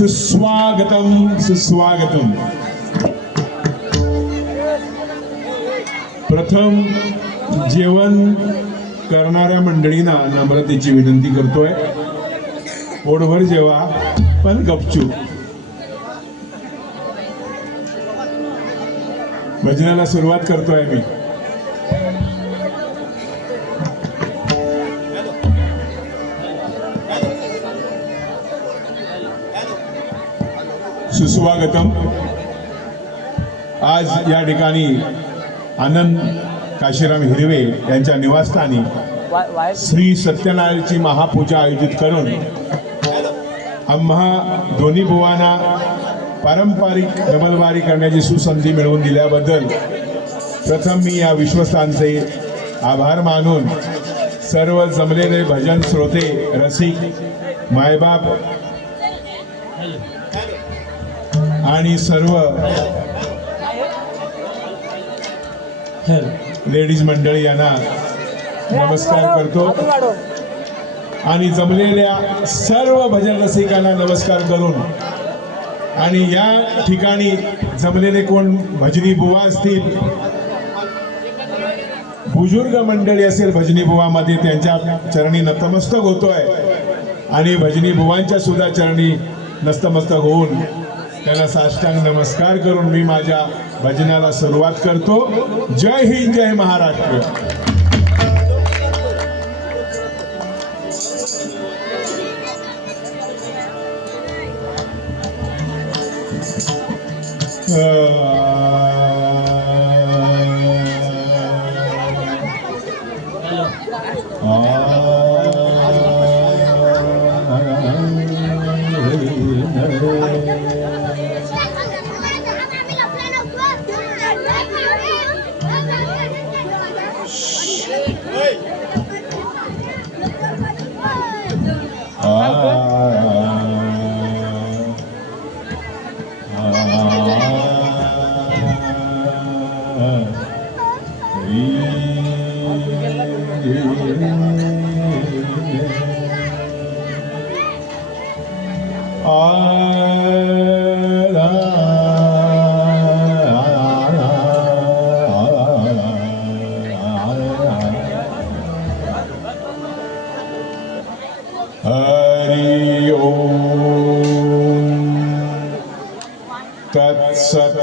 सुस्वागतम सुस्वागतम. प्रथम जेवण करणाऱ्या मंडळींना नम्रतेची विनंती करतोय, पोटभर जेवा पण गपचूप. भजनाला सुरुवात करतोय मी. सुस्वागतम. आज या ठिकाणी आनंद काशीराम हिरवे यांच्या निवासस्थानी श्री सत्यनारायणची महापूजा आयोजित करून आम्हा दोन्ही बुवांना पारंपरिक डबलवारी करण्याची सुसंधी मिळवून दिल्याबद्दल प्रथम मी या विश्वस्तांचे आभार मानून सर्व जमलेले भजन श्रोते, रसिक, मायबाप आणि सर्व लेडीज मंडळी यांना नमस्कार करतो आणि जमलेल्या सर्व भजन रसिकांना नमस्कार करून आणि या ठिकाणी जमलेले कोण भजनी बुवा असतील, बुजुर्ग मंडळी असेल भजनी बुवामध्ये, त्यांच्या चरणी नतमस्तक होतोय आणि भजनी बुवांच्या सुद्धा चरणी नतमस्तक होऊन त्यांना साष्टांग नमस्कार करून मी माझ्या भजनाला सुरुवात करतो. जय हिंद, जय महाराष्ट्र. हरि ओम तत्सत.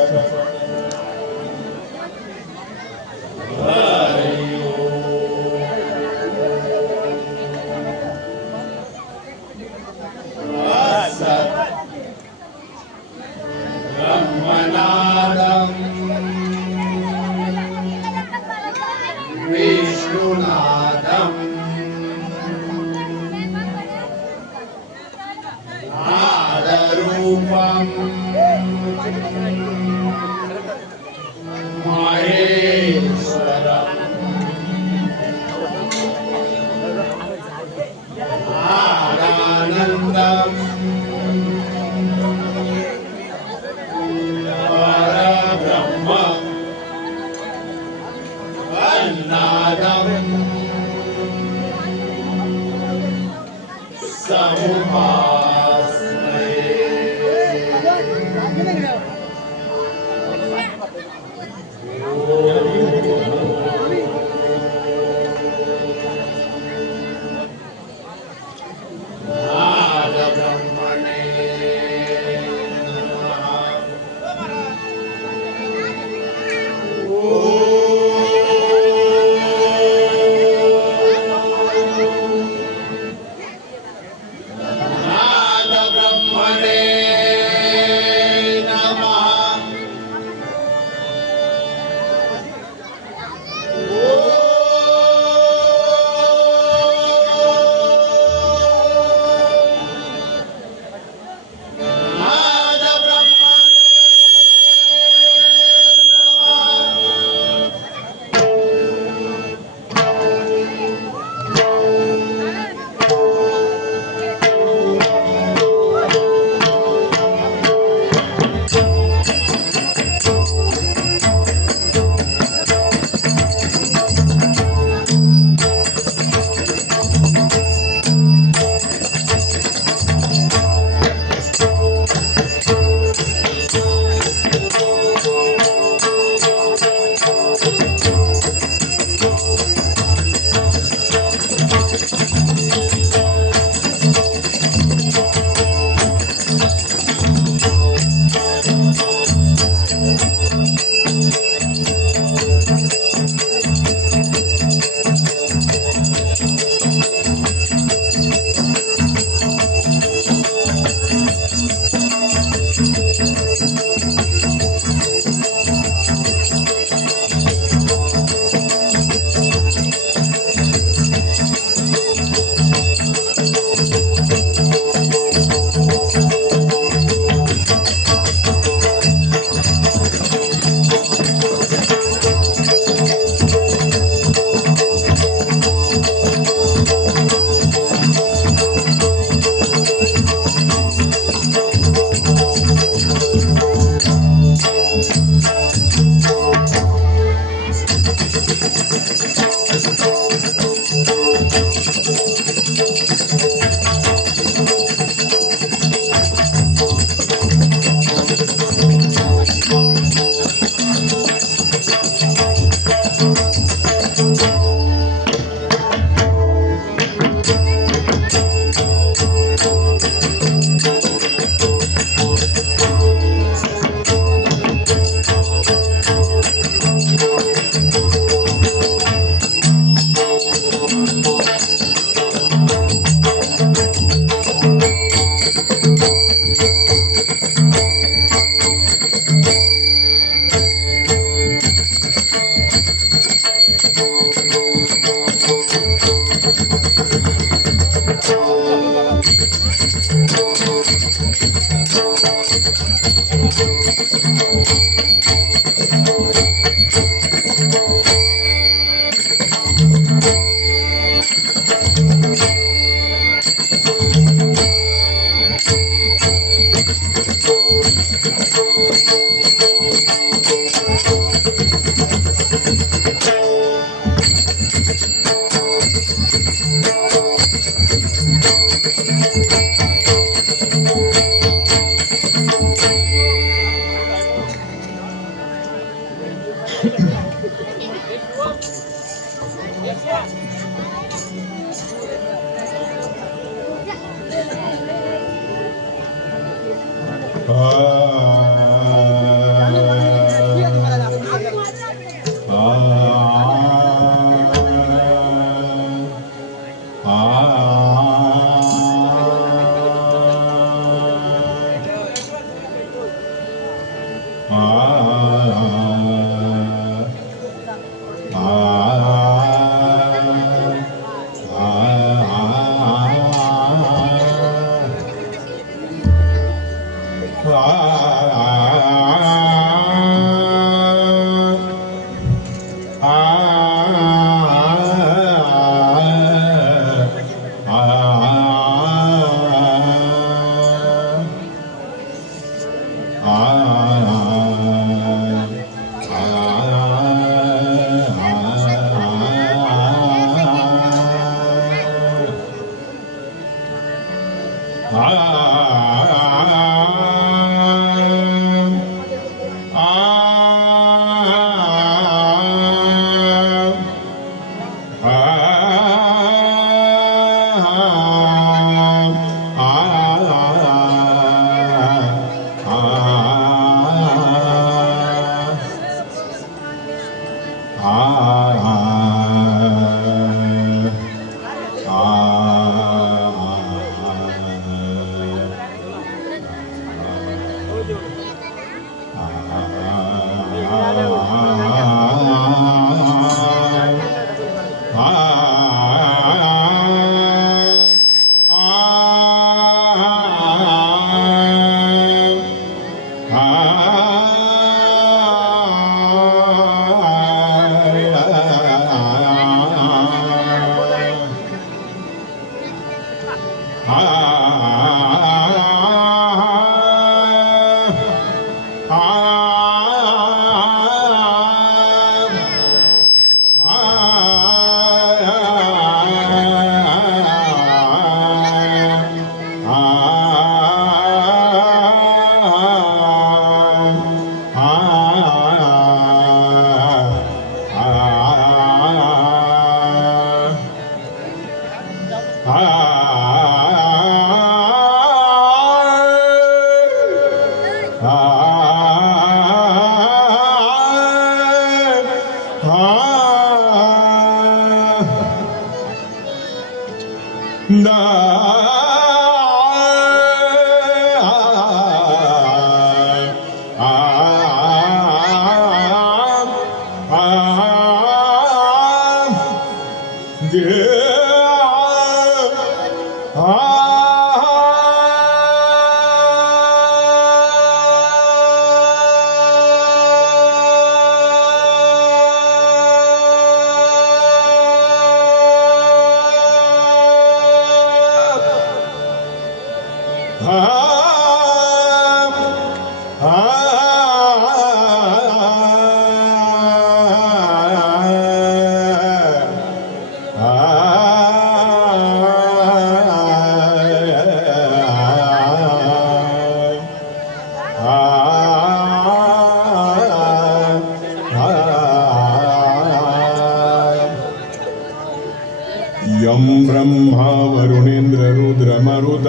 यम ब्रह्मा वरुणेन्द्र रुद्र मरुत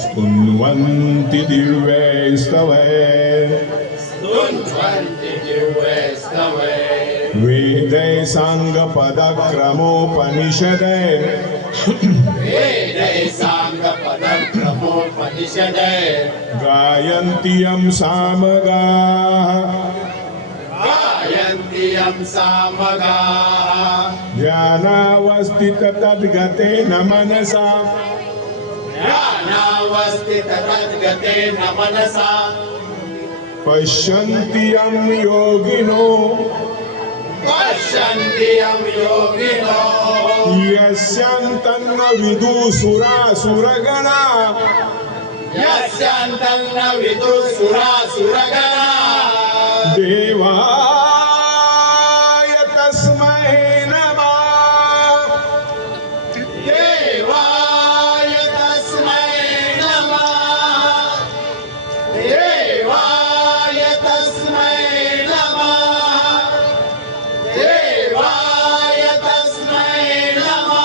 स्तुन्वन्ति दिव्यैस्तवै वेद वेदै सांग पदक्रमोपनिषदै वेदै साङ्गपदक्रमोपनिषदै गायन्ति यं सामगाः गायन्ति यं सामगाः ध्यानावस्थित तद्गतेन मनसा ध्यानावस्थिततद्गतेन मनसा पश्यन्ति यं योगिनो पश्यन्ति यं योगिनो यस्यान्तन्न विदुसुरासुरगणा यस्यान्तं न विदुसुरासुरगणा देवाय तस्मै नमः देवाय तस्मै नमः देवाय तस्मै नमः देवाय तस्मै नमः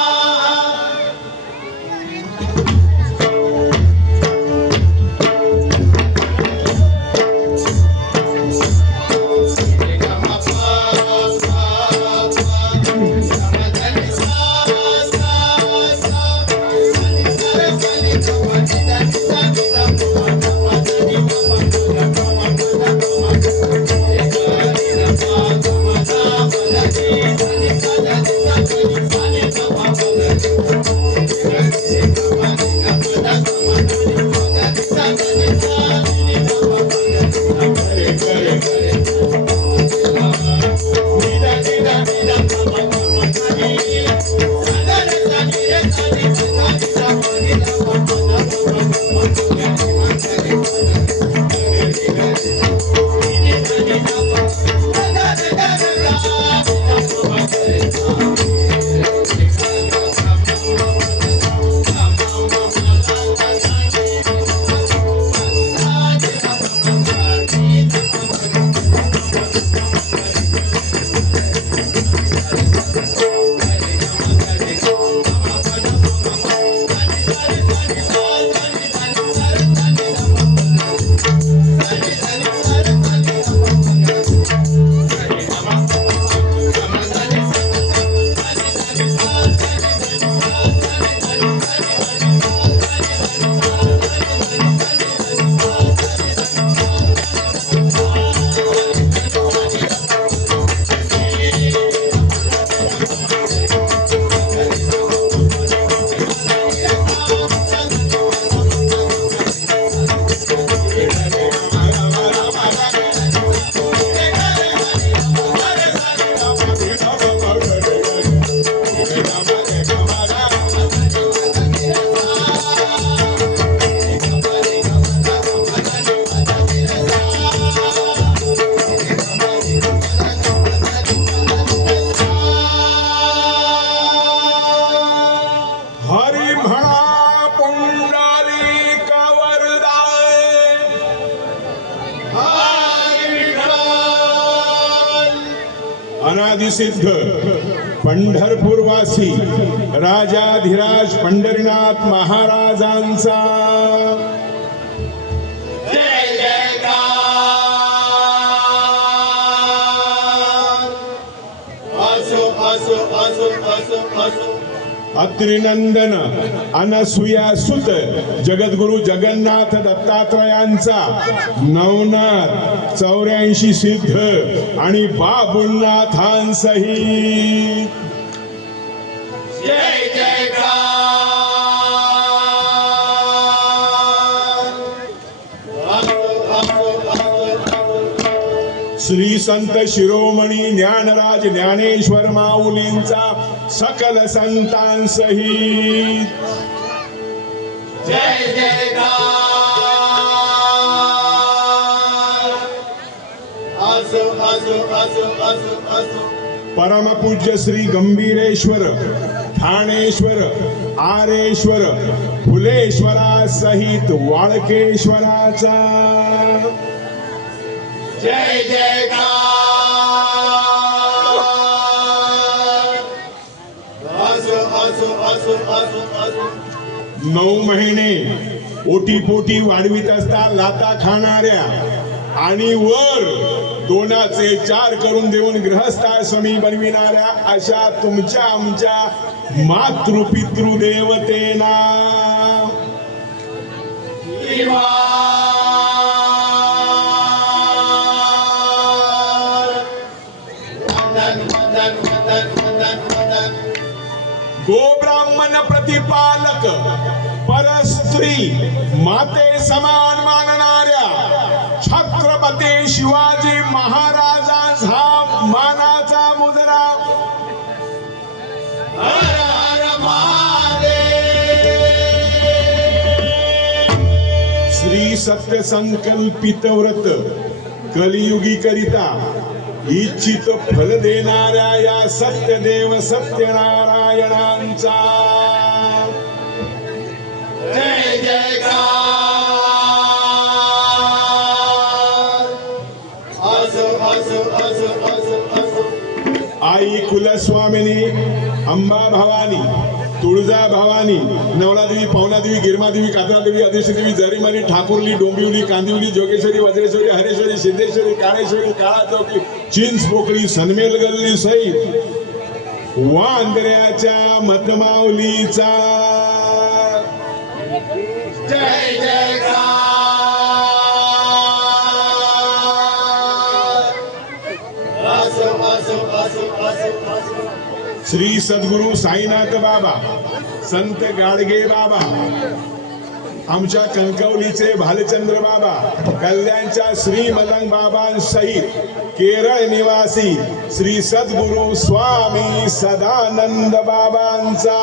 अनादिसिद्ध पंढरपूरवासी राजाधिराज पंढरीनाथ महाराजांचा जय जयकार असो असो असो असो असो अत्रिनंदन अनसुया सुत जगद्गुरु जगन्नाथ दत्तात्रयांचा नवनाथ 84 सिद्ध आणि बाबुनाथांसहित जय जयकार असो असो असो श्री संत शिरोमणी ज्ञानराज ज्ञानेश्वर माऊलींचा सकल संतांसहित जय जयकार असो असो असो असो असो परमपूज्य श्री गंभीरेश्वर ठाणेश्वर आरेश्वर फुलेश्वरा सहित वाळकेश्वराचा जय जयकार असो असो असो असो असो 9 महिने ओटीपोटी वाढवित असता लाता खाणाऱ्या आणि वर दोनाचे चार करून देऊन गृहस्थाश्रमी बनविणाऱ्या अशा तुमच्या आमच्या मातृपितृ देवतेना गोब्राह्मण प्रतिपालक परस्त्री माते समान मानणाऱ्या छत्रपती शिवाजी महाराजांस हा मानाचा मुजरा. हर हर महादेव. श्री सत्य संकल्पित व्रत कलियुगी करिता इच्छित फल देणाऱ्या या सत्यदेव सत्यनारायणांचा जय जयकार. असो असो असो असो असो. आई कुलस्वामिनी अंबा भवानी तुळजा भवानी नवलादेवी पवनादेवी गिरमादेवी कात्रादेवी अधिष्ठदेवी जरीमणी ठाकुरली डोंबिवली कांदिवली जोगेश्वरी वज्रेश्वरी हरेश्वरी सिद्धेश्वरी काळेश्वरी काळा चौकी चिंच पोकळी सनमेल गल्ली सहित वांद्र्याच्या मतमावलीचा जय जयकार. असो असो असो असो असो. श्री सद्गुरु साईनाथ बाबा संत गाडगे बाबा आमच्या कणकवलीचे भालचंद्र बाबा कल्याणच्या श्री मलंग बाबांसहित केरळ निवासी श्री सद्गुरु स्वामी सदानंद बाबांचा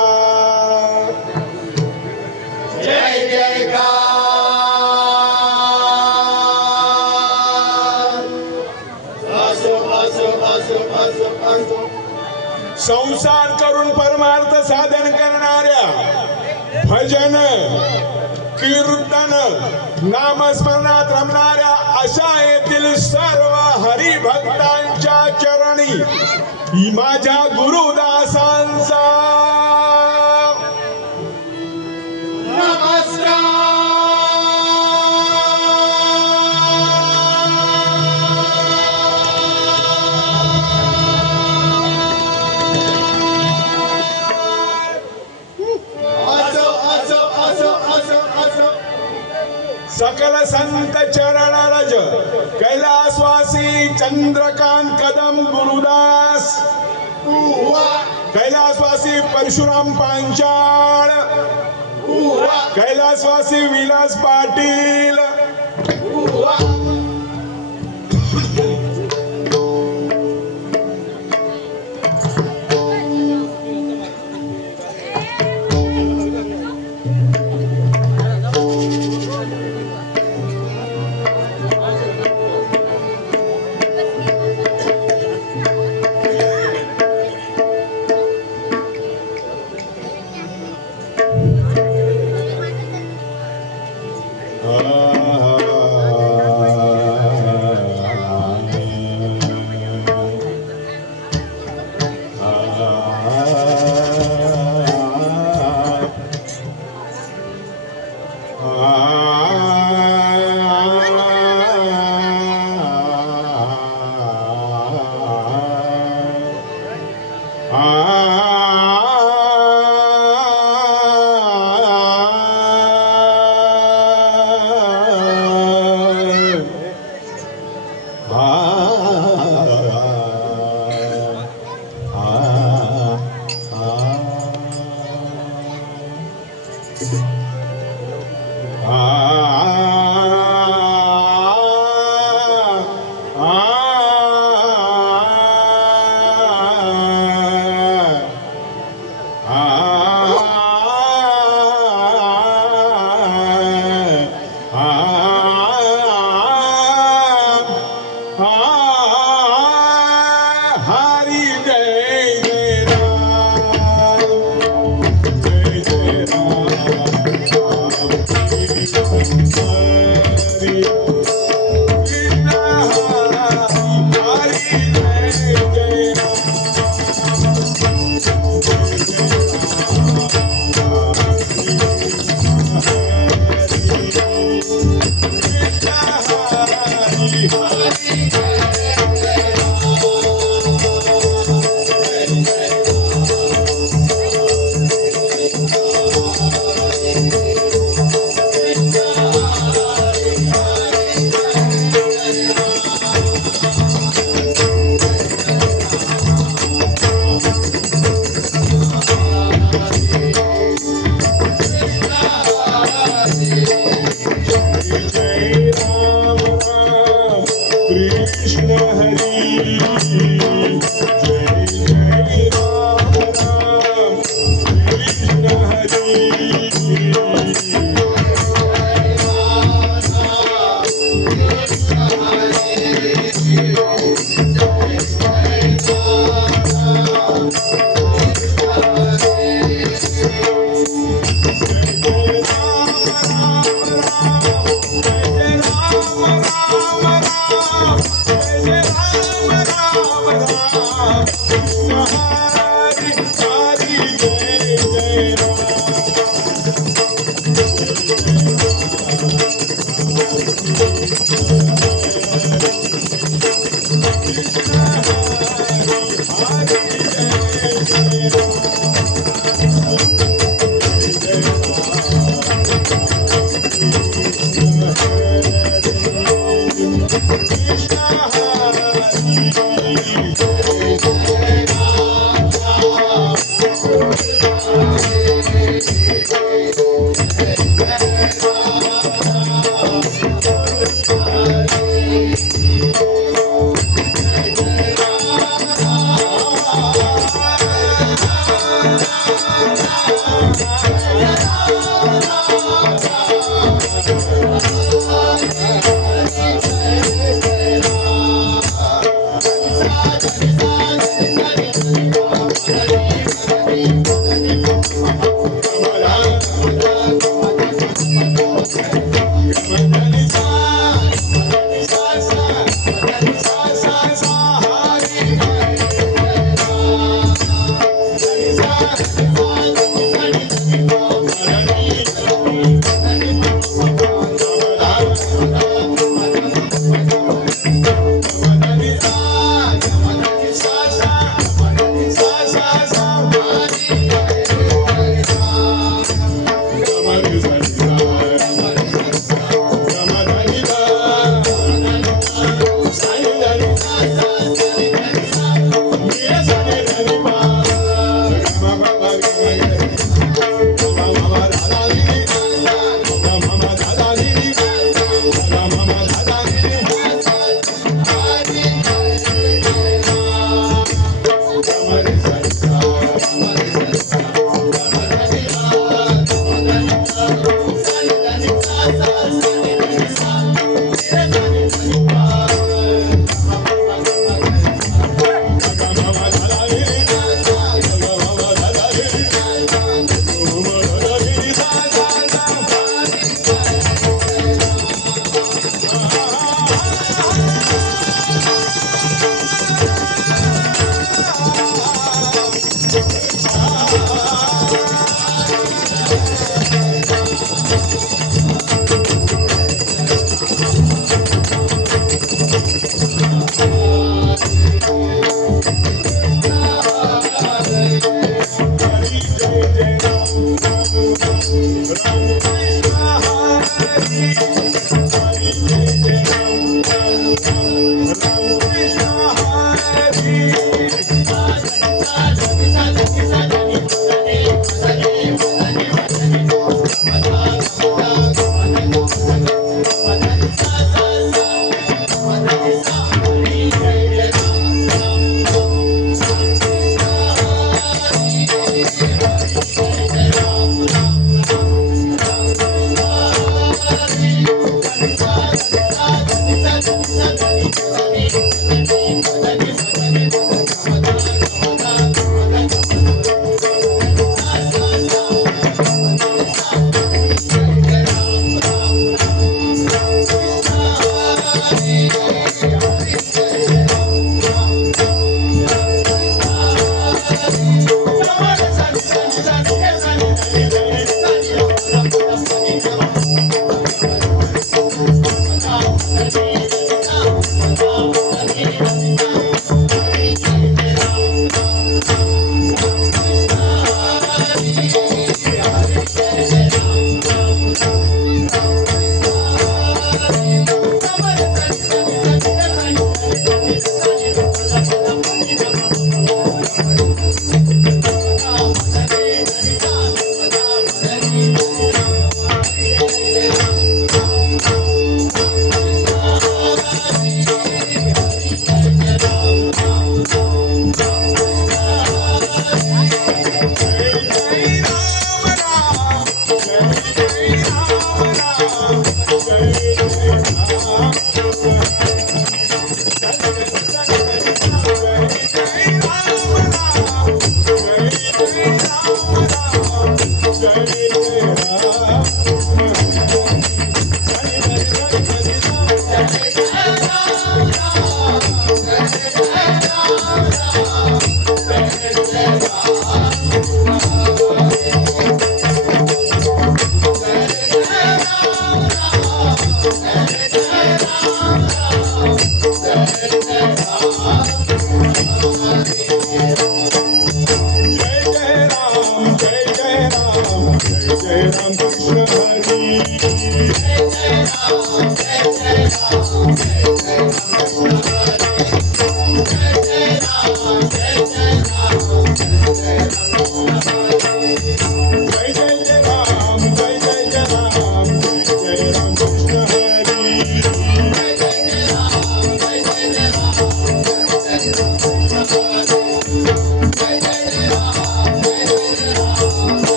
जय जयकार. असो असो असो असो असो. संसार करून परमार्थ साधन करणाऱ्या भजन कीर्तन नामस्मरणात रमणाऱ्या अशा येथील सर्व हरिभक्तांच्या चरणी माझ्या गुरुदासांचा सकल संत चरण रज कैलासवासी चंद्रकांत कदम गुरुदास कैलासवासी परशुराम पांचाळ कैलासवासी विलास पाटील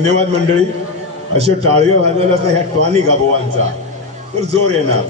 धन्यवाद मंडळी. असे टाळी वाजवल्या असता ह्या टॉनिक अभवांचा तर जोर येणार.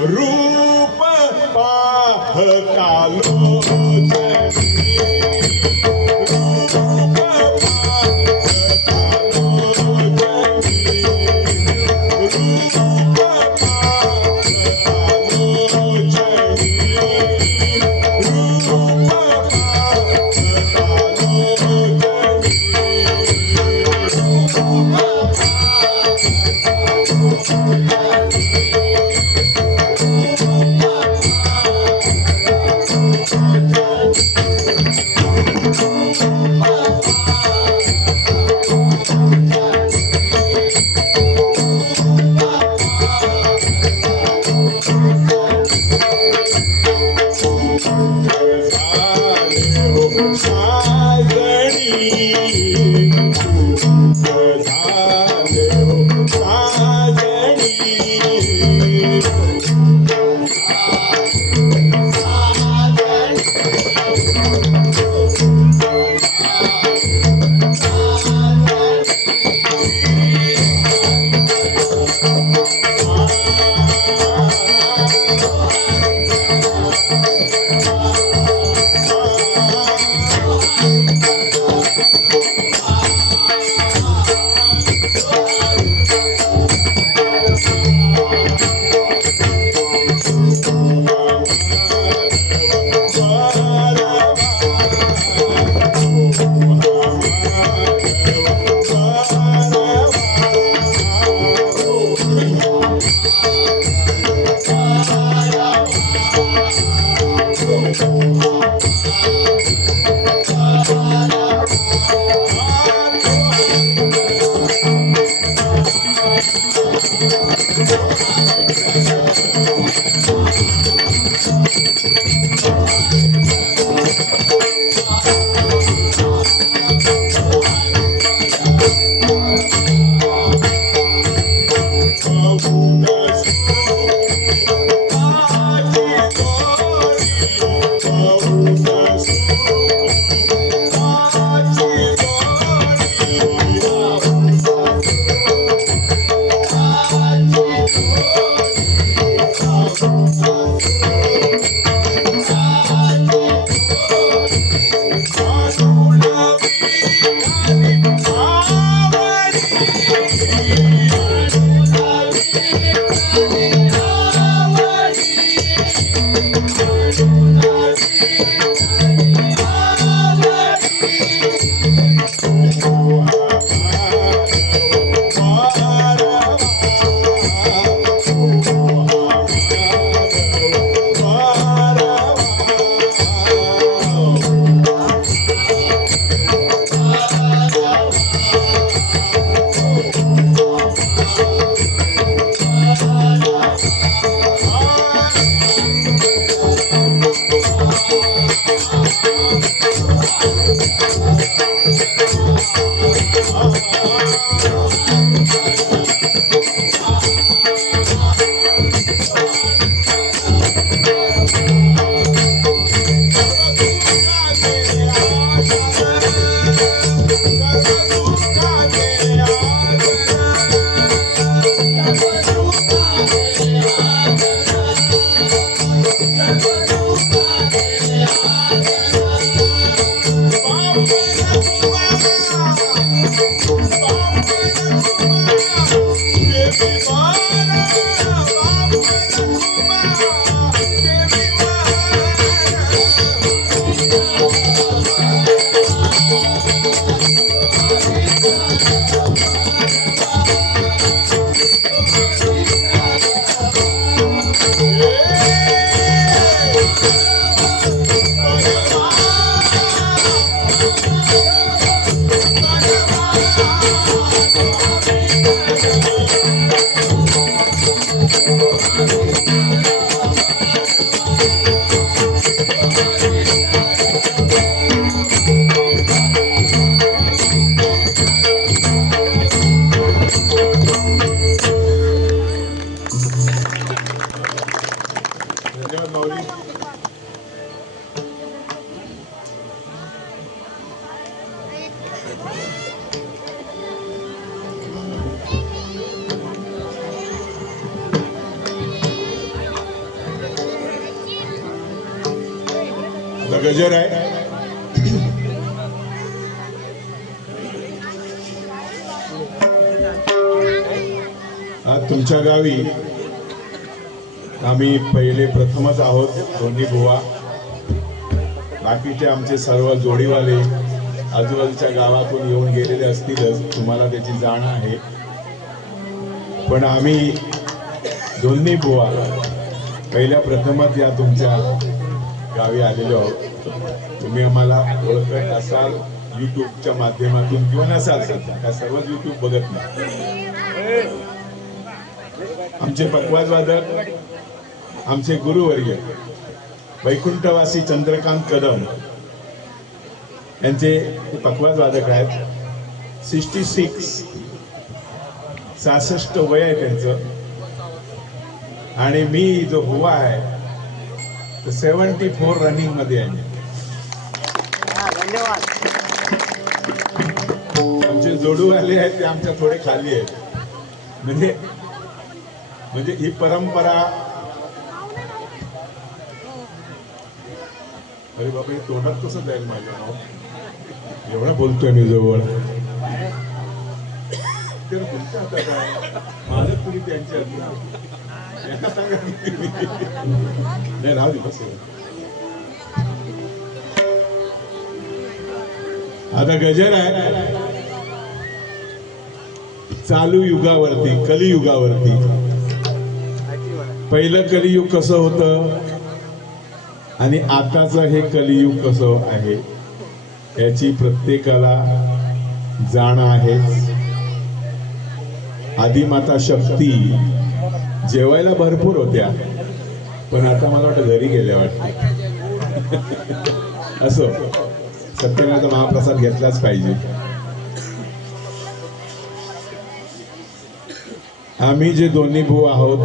रूप पाहतालो धन्यवाद माऊली. आता गजर आहे. आज तुमच्या गावी आम्ही पहिले प्रथमच आहोत दोन्ही बुवा. बाकीचे आमचे सर्व जोडीवाले आजूबाजूच्या गावातून येऊन गेलेले असतीलच, तुम्हाला त्याची जाण आहे. पण आम्ही दोन्ही बुवा पहिल्या प्रथमच या तुमच्या गावी आलेलो आहोत. तुम्ही आम्हाला ओळखत असाल युट्यूबच्या माध्यमातून किंवा नसाल सध्या, का सर्वच युट्यूब बघत नाही. आमचे पखवाज वादक, आमचे गुरुवर्य वैकुंठवासी चंद्रकांत कदम यांचे पखवाज वादक आहेत. 66 वय आहे त्यांचं. आणि मी जो बुवा आहे तो 74 रनिंग मध्ये आहे. आमचे जोडू आले आहेत ते आमच्या थोडे खाली आहेत. म्हणजे ही परंपरा. अरे बाबा, हे तोंडात कसं जाईल माझ्या नाव? एवढं बोलतोय मी जवळ. तर तुमच्या हातात आहे, मालक तुम्ही त्यांच्या यांना सांगा. नाही राहू दे बस. आता गजर आहे चालू युगावरती, कलियुगावरती. पहिलं कलियुग कसं होतं आणि आताचं हे कलियुग कसं आहे याची प्रत्येकाला जाण आहे. आदिमाता शक्ती जेवायला भरपूर होत्या, पण आता मला वाटतं घरी गेल्या वाटतं. असं सत्यनारायणचा महाप्रसाद घेतलाच पाहिजे. आम्ही जे दोन्ही भाऊ आहोत,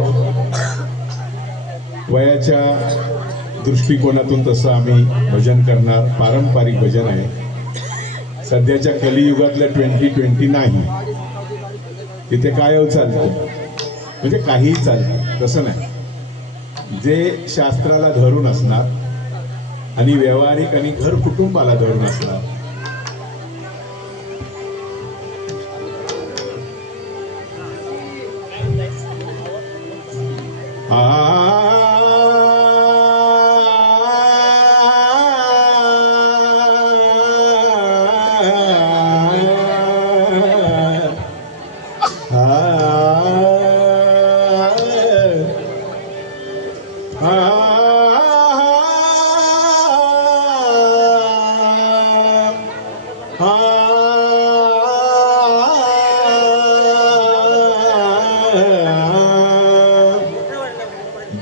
वयाच्या दृष्टिकोनातून तसं आम्ही भजन करणार. पारंपरिक भजन आहे. सध्याच्या कलियुगातल्या 2020 नाही. तिथे काय चालतं म्हणजे काहीही चालतं, तसं नाही. जे शास्त्राला धरून असणार आणि व्यावहारिक आणि घर कुटुंबाला धरून असणार.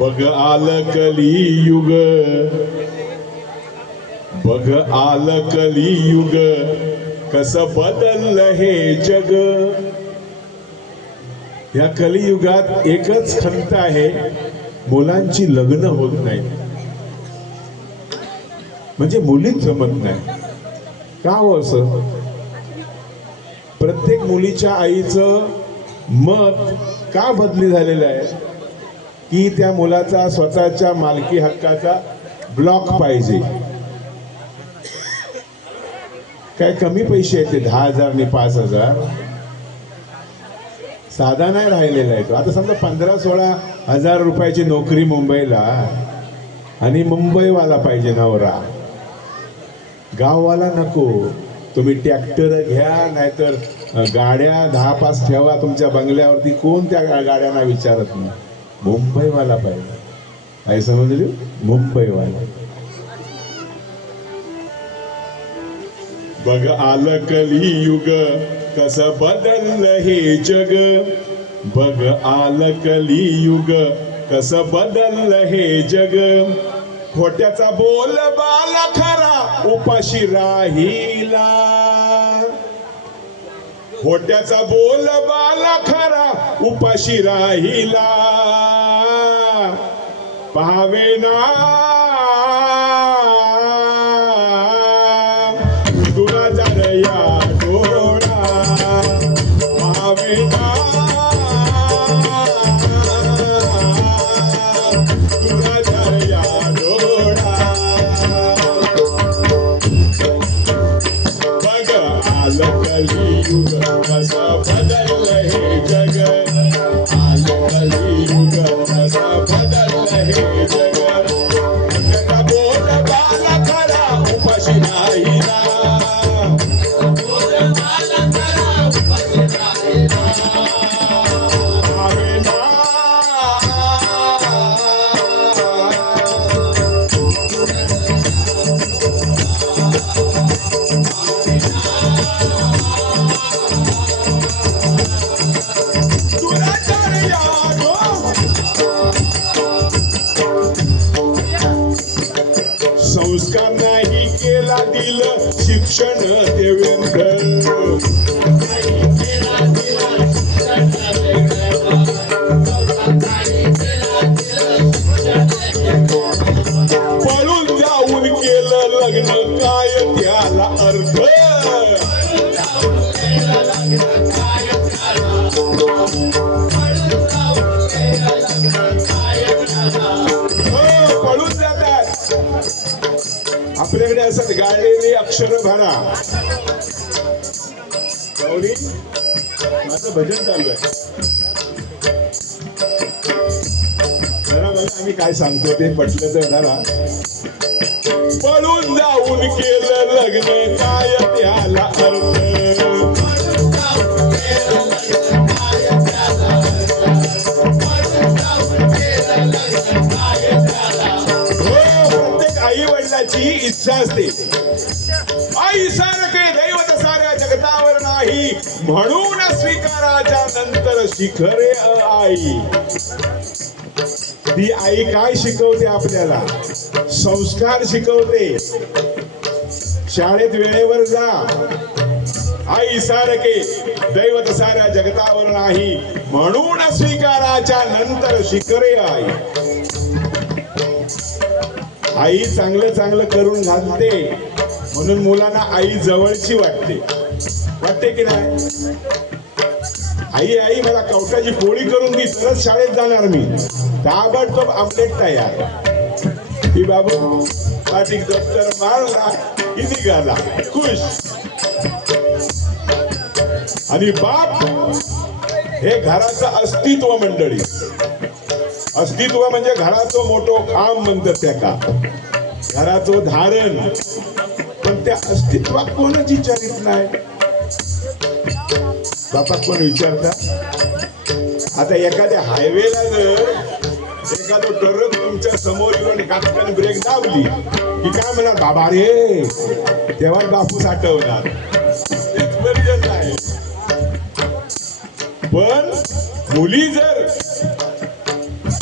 बघ आलं कलियुग, बघ आलं कलियुग, कसं बदललं हे जग. या कलियुगात एकच खंत आहे, मुलांची लग्न होत नाही. म्हणजे मुलीच जमत नाही. का हो असं? प्रत्येक मुलीच्या आईचं मत का बदली झालेलं आहे की त्या मुलाचा स्वतःच्या मालकी हक्काचा ब्लॉक पाहिजे. काय कमी पैसे आहेत ते 10,000 आणि 5,000 साधा नाही राहिलेला आहे तो. आता समजा 15-16 हजार रुपयाची नोकरी मुंबईला आणि मुंबईवाला पाहिजे नवरा, गाववाला नको. तुम्ही ट्रॅक्टर घ्या नाहीतर गाड्या 10-5 ठेवा तुमच्या बंगल्यावरती, कोण त्या गाड्यांना विचारत नाही. मुंबईवाला पाहिजे. काय समजली? मुंबईवाला. बघ आलं कलियुग, कसं बदललं हे जग. बघ आलं कलियुग, कसं बदललं हे जग. खोट्याचा बोल बाला खरा उपाशी राहिला. खोट्याचा बोल बाला खरा उपाशी राहिला. पावेना तुला जाणया डोळा पावेना तुला जाणया डोळा बघ आलं कलियुग कसं बदललं हे जग आलं कलियुग कसं बदललं हे जग त्याचा बोध बाला खरा उपाशी नाही ना संस्कार नाही केला दिलं शिक्षण देवेंद्र पळून जाऊन केलं लग्न काय त्याला अर्थ पळून जातात आपल्याकडे असत गाळलेली अक्षर भरा गौरी माझं भजन चालू आहे जरा बघा आम्ही काय सांगतो ते पटलं तर धरा पळून जाऊन केलं लग्न काय त्याला अर्थ आई वडिलांची इच्छा असते आई सारखे दैवत साऱ्या जगतावर नाही म्हणून स्वीकाराच्या नंतर शिखरे आई ती आई काय शिकवते आपल्याला संस्कार शिकवते शाळेत वेळेवर जा आई सारखे दैवत साऱ्या जगतावर नाही म्हणून स्वीकाराच्या नंतर शिखरे आई आई चांगलं चांगलं करून घालते म्हणून मुलांना आई जवळची वाटते की नाही आई आई मला कवटाची पोळी करून दी तरच शाळेत जाणार मी ताबडतोब आमलेट तयार ही बाबू पाठीक दप्तर मारला की निघाला खुश आणि बाप हे घराचं अस्तित्व मंडळी अस्तित्व म्हणजे घराचं मोठं खांब म्हणतात त्याका घराचं धारण पण त्या अस्तित्वात कोणच विचारित नाही बापा कोण विचारता आता एखाद्या हायवेला जर एखादं ट्रक तुमच्या समोर येऊन काटकन ब्रेक दाबली की काय म्हणणार बाबा रे तेव्हा बापूस आठवणार इथपर्यंत आहे पण मुली जर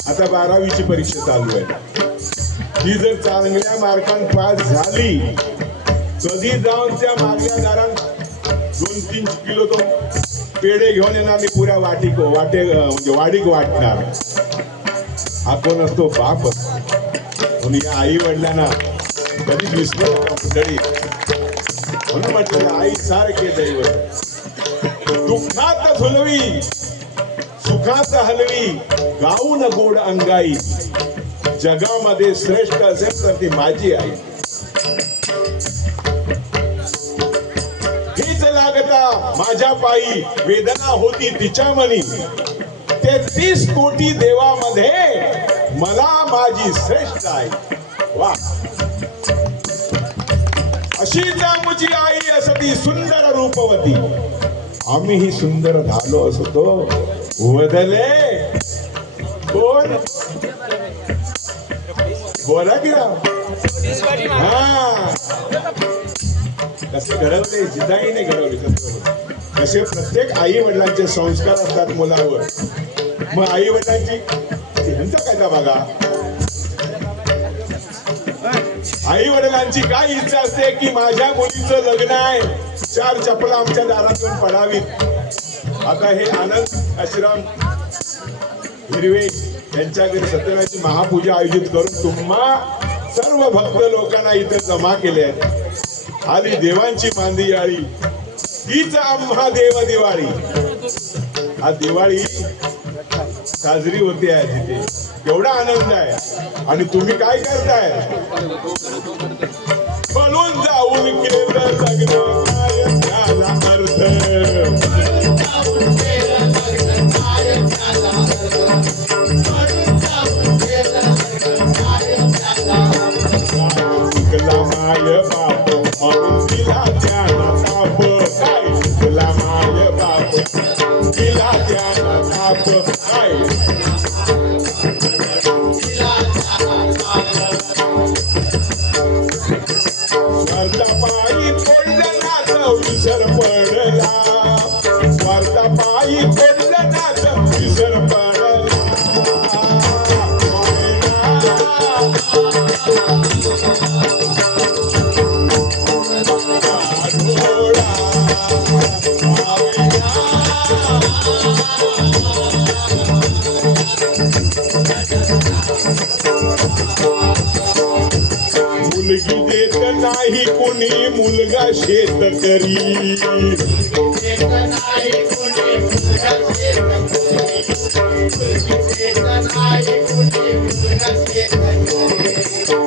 आता 12वीची परीक्षा चालू आहे ही जर चांगल्या मार्कान पास झाली कधी जाऊन त्या मागल्या दारात 2-3 किलो तो पेढे घेऊन येणार आणि पुऱ्या म्हणजे वाडीक वाटणार हा कोण असतो बाप म्हणून या आई वडिलांना कधीच विसरू नका मंडळी म्हणून म्हटलं आई सारखे दैवत दुःखात झुलवी सुखात हलवी गाऊन गोड अंगाई जगामध्ये श्रेष्ठ असेल तर ती माझी आई हीच लागता माझ्या पायी वेदना होती तिच्या मनी 33 कोटी देवामध्ये मला माझी श्रेष्ठ आई वा अशीच आमची आई असती सुंदर रूपवती आम्हीही सुंदर झालो असतो वदले कोण बोला की हा कसे घडवले जिजाईने घडवले कसे प्रत्येक आई वडिलांचे संस्कार असतात मुलावर मग आई वडिलांची ह्यांचा काय बघा आई वडिलांची काय इच्छा असते की माझ्या मुलीचं लग्न आहे 4 चपला आमच्या दारातून पडावीत आता हे आनंद आश्रम हिरवे यांच्या घरी सत्यनारायणची महापूजा आयोजित करून तुम्हा सर्व भक्त लोकांना इथे जमा केले आहेत. आली देवांची मांदी आळी, हीच आम्हा देव दिवाळी. हा दिवाळी साजरी होते आहे तिथे, केवढा आनंद आहे. आणि तुम्ही काय करताय? पळून जाऊन केलं लग्न, काय झाला अर्थ. शिकला माय बाप म्हणून दिला त्याला ताप. काय शिकला माय बाप दिला त्याला ताप. काय स्वार्थापायी पडलं नातं विसर पडला. स्वार्थापायी पडलं नातं विसर पडला. मुलगी देत नाही कुणी मुलगा शेतकरी.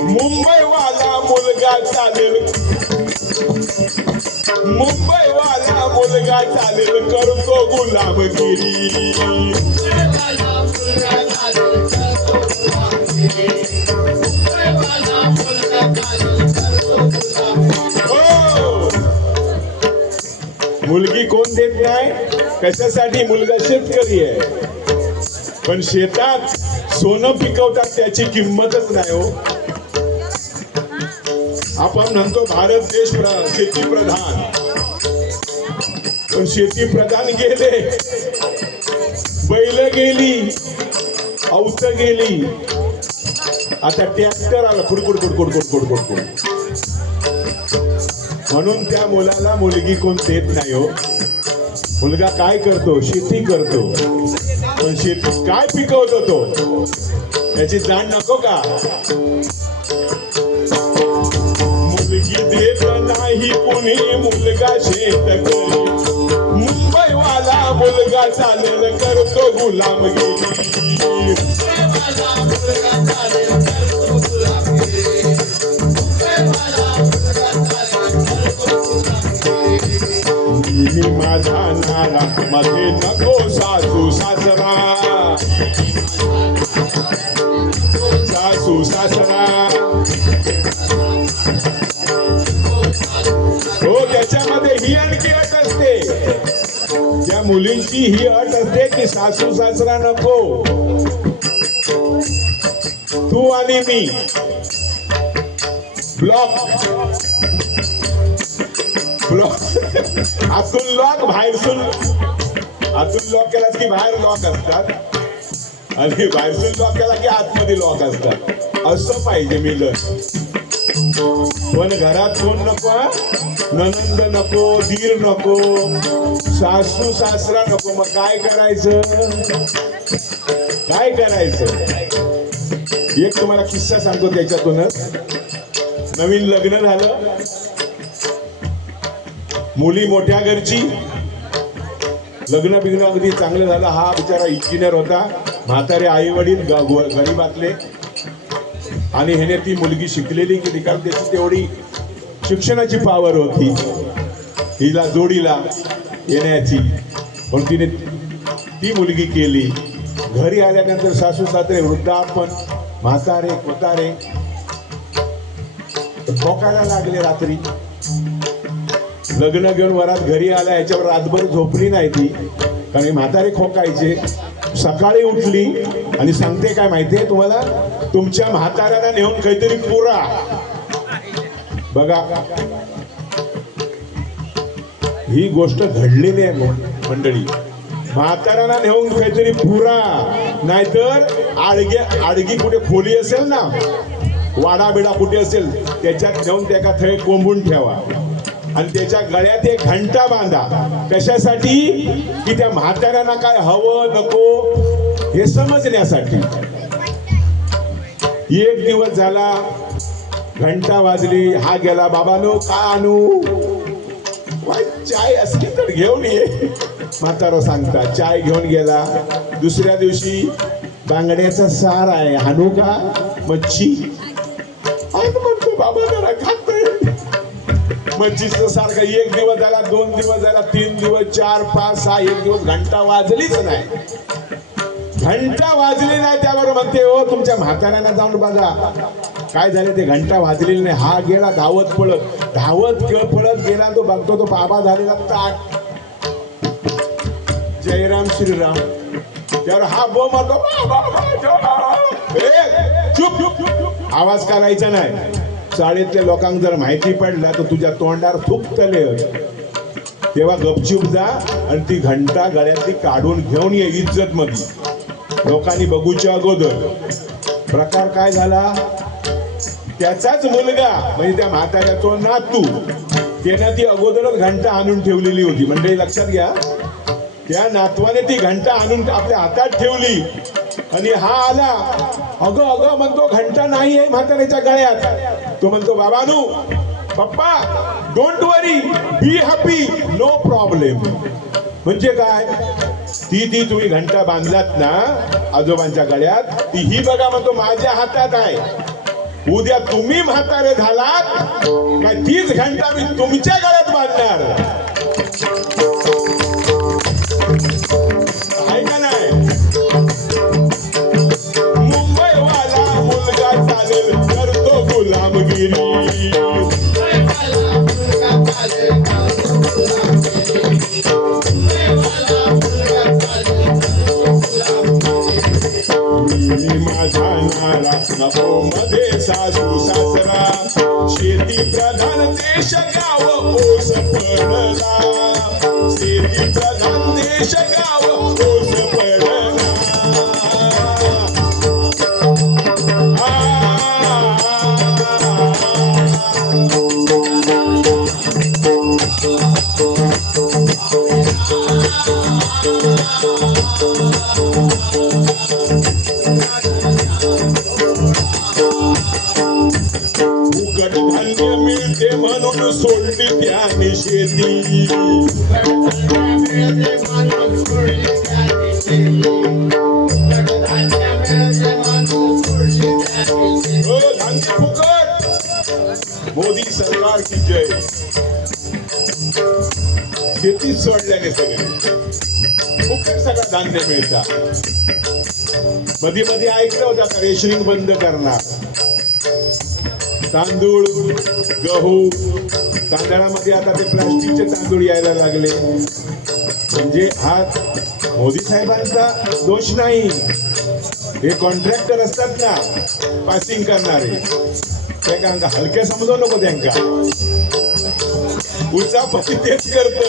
मुंबईवाला मुलगा चालेल, मुंबईवाला मुलगा चालेल करतो गुलामगिरी. मुलगी कोण देत नाही? कशासाठी? मुलगा शेतकरी आहे, पण शेतात सोनं पिकवतात त्याची किंमतच नाही हो. आपण म्हणतो भारत देश शेती प्रधान, पण शेती प्रधान गेले, बैल गेली, औत गेली, आता ट्रॅक्टर आला, कुडकुड कुडकुड कुडकुड कुडकुड. म्हणून त्या मुलाला मुलगी कोण देत नाही हो. मुलगा काय करतो? शेती करतो, पण शेती काय पिकवतो तो याची जाण नको का? मुलगी देत नाही कुणी मुलगा शेतकरी. मुंबईवाला मुलगा चालेल करतो गुलामगिरी. मी माझा नारा मध्ये नको सासू सासरा. सासू सासरा हो, त्याच्यामध्ये ही आणखी अट असते. त्या मुलींची ही अट असते की सासू सासरा नको, तू आणि मी. ब्लॉक आतून लॉक बाहेरसून, आतून लॉक केला की बाहेर लॉक असतात, आणि बाहेरसून लॉक केला की आतमध्ये लॉक असतात. असं पाहिजे मिलन. पण घरात कोण नको? ननंद नको, दीर नको, सासू सासरा नको. मग काय करायचं? काय करायचं? एक तुम्हाला किस्सा सांगतो त्याच्यातूनच. नवीन लग्न झालं, मुली मोठ्या घरची, लग्न बिग्न अगदी चांगलं झालं. हा बिचारा इंजिनियर होता, म्हातारे आई वडील गरीबातले, आणि ह्याने ती मुलगी शिकलेली की कारण त्याची तेवढी शिक्षणाची पावर होती हिला जोडीला येण्याची, पण तिने ती मुलगी केली. घरी आल्यानंतर सासू सासरे वृद्धापन, म्हातारे कोतारे ठोकायला लागले. रात्री लग्न घेऊन वरात घरी आला, याच्यावर रातभर झोपली नाही ती, कारण म्हातारे खोकायचे. सकाळी उठली आणि सांगते काय माहितीये तुम्हाला? तुमच्या म्हाताऱ्याला नेऊन काहीतरी पुरा. बघा, ही गोष्ट घडलेली आहे मंडळी. म्हाताऱ्याला नेऊन काहीतरी पुरा, नाहीतर आडगी कुठे खोली असेल ना, वाडा बिडा कुठे असेल, त्याच्यात नेऊन त्याका थै कोंबून ठेवा आणि त्याच्या गळ्यात एक घंटा बांधा. कशासाठी? की त्या म्हाताऱ्यांना काय हवं नको हे समजण्यासाठी. एक दिवस झाला, घंटा वाजली, हा गेला, बाबानो का आणू, चाय असली तर घेऊन ये, म्हातारा सांगता, चाय घेऊन गेला. दुसऱ्या दिवशी बांगड्याचा सार आहे, हाणू का, मच्छी म्हणतो, बाबा जरा खातोय मच्छीचं सारखं. एक दिवस झाला, 2 दिवस झाला, 3 दिवस, 4, 5, 6, एक दिवस घंटा वाजलीच नाही. घंटा वाजली नाही, त्यावर म्हणते, हो तुमच्या म्हाताऱ्यांना जाऊन बघा काय झाले, ते घंटा वाजलेली नाही. हा गेला धावत पळत गेला, तो बघतो तो बाबा झालेला ताट, जयराम श्रीराम. त्यावर हा बो म्हणतो, चुप चुप, आवाज करायचा नाही. शाळेतल्या लोकांना जर माहिती पडला तर तुझ्या तोंडावर थुकतले. तेव्हा गपचूप जा आणि ती घंटा गळ्यातली काढून घेऊन ये इज्जत मध्ये, लोकांनी बघूच्या अगोदर. प्रकार काय झाला, त्याचाच मुलगा म्हणजे त्या म्हाताऱ्याचा नातू, त्याने ती अगोदरच घंटा आणून ठेवलेली होती. म्हणजे लक्षात घ्या, त्या नातवाने ती घंटा आणून आपल्या हातात ठेवली आणि हा आला, अगं अगं म्हणतो, घंटा नाही आहे म्हाताऱ्याच्या गळ्यात. तो म्हणतो, बाबानू, papa, don't worry, be happy, no problem. म्हणजे काय, ती तुम्ही घंटा बांधलात ना आजोबांच्या गळ्यात, ती ही बघा म्हणतो माझ्या हातात आहे. उद्या तुम्ही म्हातारे झालात काय, तीच घंटा मी तुमच्या गळ्यात बांधणार, आहे का नाही. मुंबईवाला मुलगा चालेल, करतो गुलामगिरी. माझा नारा नको मध्ये सासू सासरा, शेती प्रधान देश गाव ओस पडला, शेती प्रधान देश गाव ओस पडला. फुकट धान्य मिळते म्हणून सोडली त्याने शेती, धान्य फुकट. मोदी सरकार की जय. शेती सोडल्याने सगळे फुकट सगळं धान्य मिळतात. मध्ये मध्ये ऐकलं होतं आता रेशनिंग बंद करणार. तांदूळ, गहू, तांदळामध्ये आता ते प्लास्टिकचे तांदूळ यायला लागले. म्हणजे हा मोदी साहेबांचा दोष नाही, हे कॉन्ट्रॅक्टर असतात ना पासिंग करणारे, त्या हलक्या समजू नको, त्यांना उचापती तेच करत.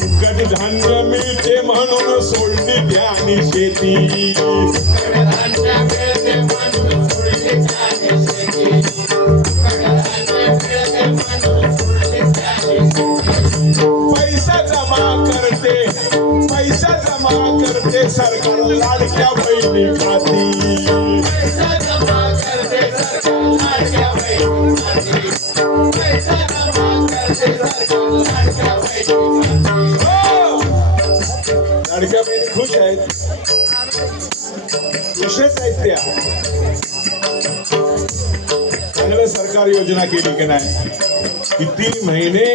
फुकट धान्य मिळते म्हणून सोडली त्याने शेती, पैसा जमा करते सरकार लाडक्या बहिणी खाती. लाडक्या बहिणी खुश आहेत, खुशच आहेत त्या. चांगलं सरकार योजना केली की नाही. किती महिने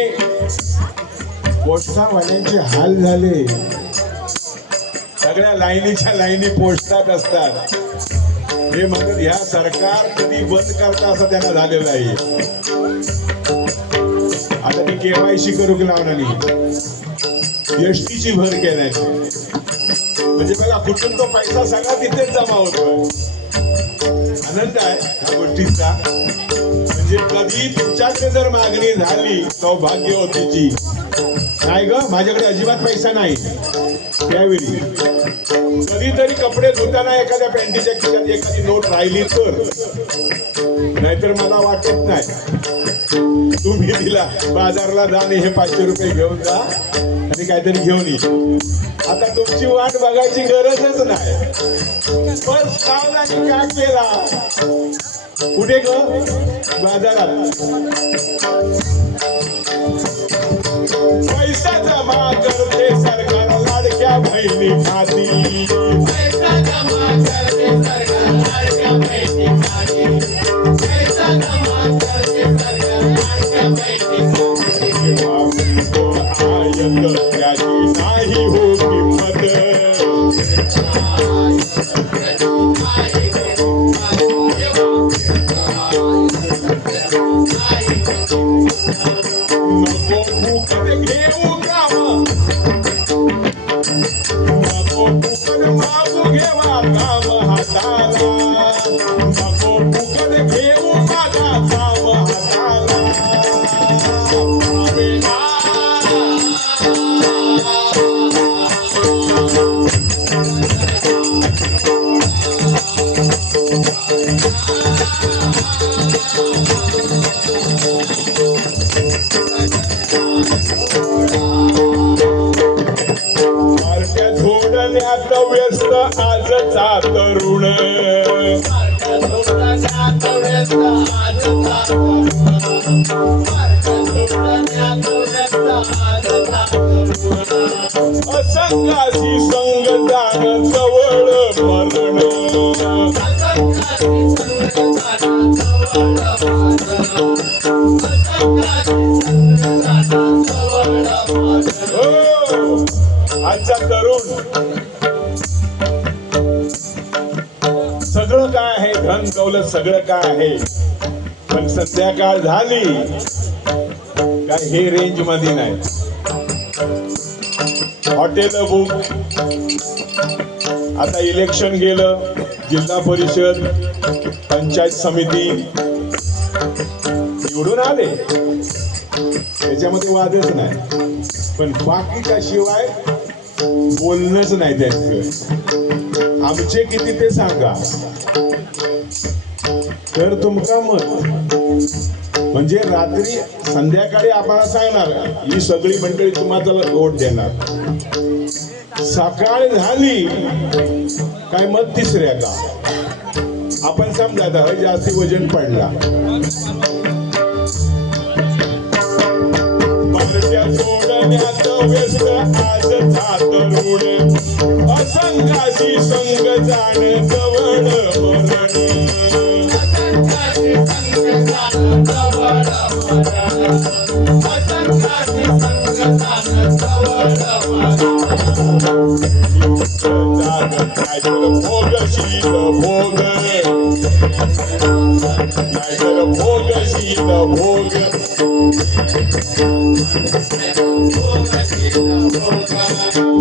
पोस्टावाल्यांचे हाल झाले, सगळ्या लाईनीच्या लाईनी पोस्टात असतात. हे म्हणतात ह्या सरकार कधी बंद करता असं त्यांना झालेलं आहे. आता ती केवायसी करू लावणार, एसटीची भर केल्याने. म्हणजे बघा कुठून तो पैसा सगळा तिथेच जमा होतोय. आनंद आहे ह्या गोष्टीचा. म्हणजे कधी तुमच्याकडे जर मागणी झाली सौभाग्यवतीची, नाही ग माझ्याकडे अजिबात पैसा नाही, त्यावेळी कधीतरी कपडे धुताना एखाद्या पॅन्टीच्या खिशात एखादी नोट राहिली तर, नाहीतर मला वाटत नाही. तुम्ही दिला बाजारला जा आणि हे 500 रुपये घेऊन जा आणि काहीतरी घेऊन ये, आता तुमची वाट बघायची गरजच नाही. बस सावधानी काय केला. कुठे ग? बाजारात. पैसा जमा करते सरकार लाडक्या बहिणी खाती. पैसा जमा करते सरकार लाडक्या बहिणीसाठी. पैसा जमा करते सरकार लाडक्या बहिणीसाठी. जेव्हा मिळतो आयत त्याची नाही हो किंमत. नको फुकट घेऊ काम. नको फुकट मागू घेवा काम हाताला. नको फुकट घेऊ माझा काम हाताला. पार्ट्या झोडण्यात व्यस्त आजचा तरुण. असंगाशी संग जाण जवळ मरण. हो, आजचा तरुण सगळं काय आहे, धन दौलत सगळं काय आहे, पण संध्याकाळ झाली काय हे रेंज मध्ये नाही. Hotel book. आता इलेक्शन गेलं, जिल्हा परिषद पंचायत समिती निवडून आले, त्याच्यामध्ये वादच नाही, पण बाकीच्या शिवाय बोलणंच नाही त्यांचं. आमचे किती ते सांगा तर तुमका मत. म्हणजे रात्री संध्याकाळी आपण सांगणार ही सगळी मंडळी तुम्हाला वोट देणार. सकाळ झाली काय मत तिसऱ्या का. आपण समजा जास्ती वजन पडला. सोडण्यात व्यस्त आजचा तरुण. असंगाशी संग जाण जवळ मरण. भोगशील भोग नाहीतर भोगशील भोग.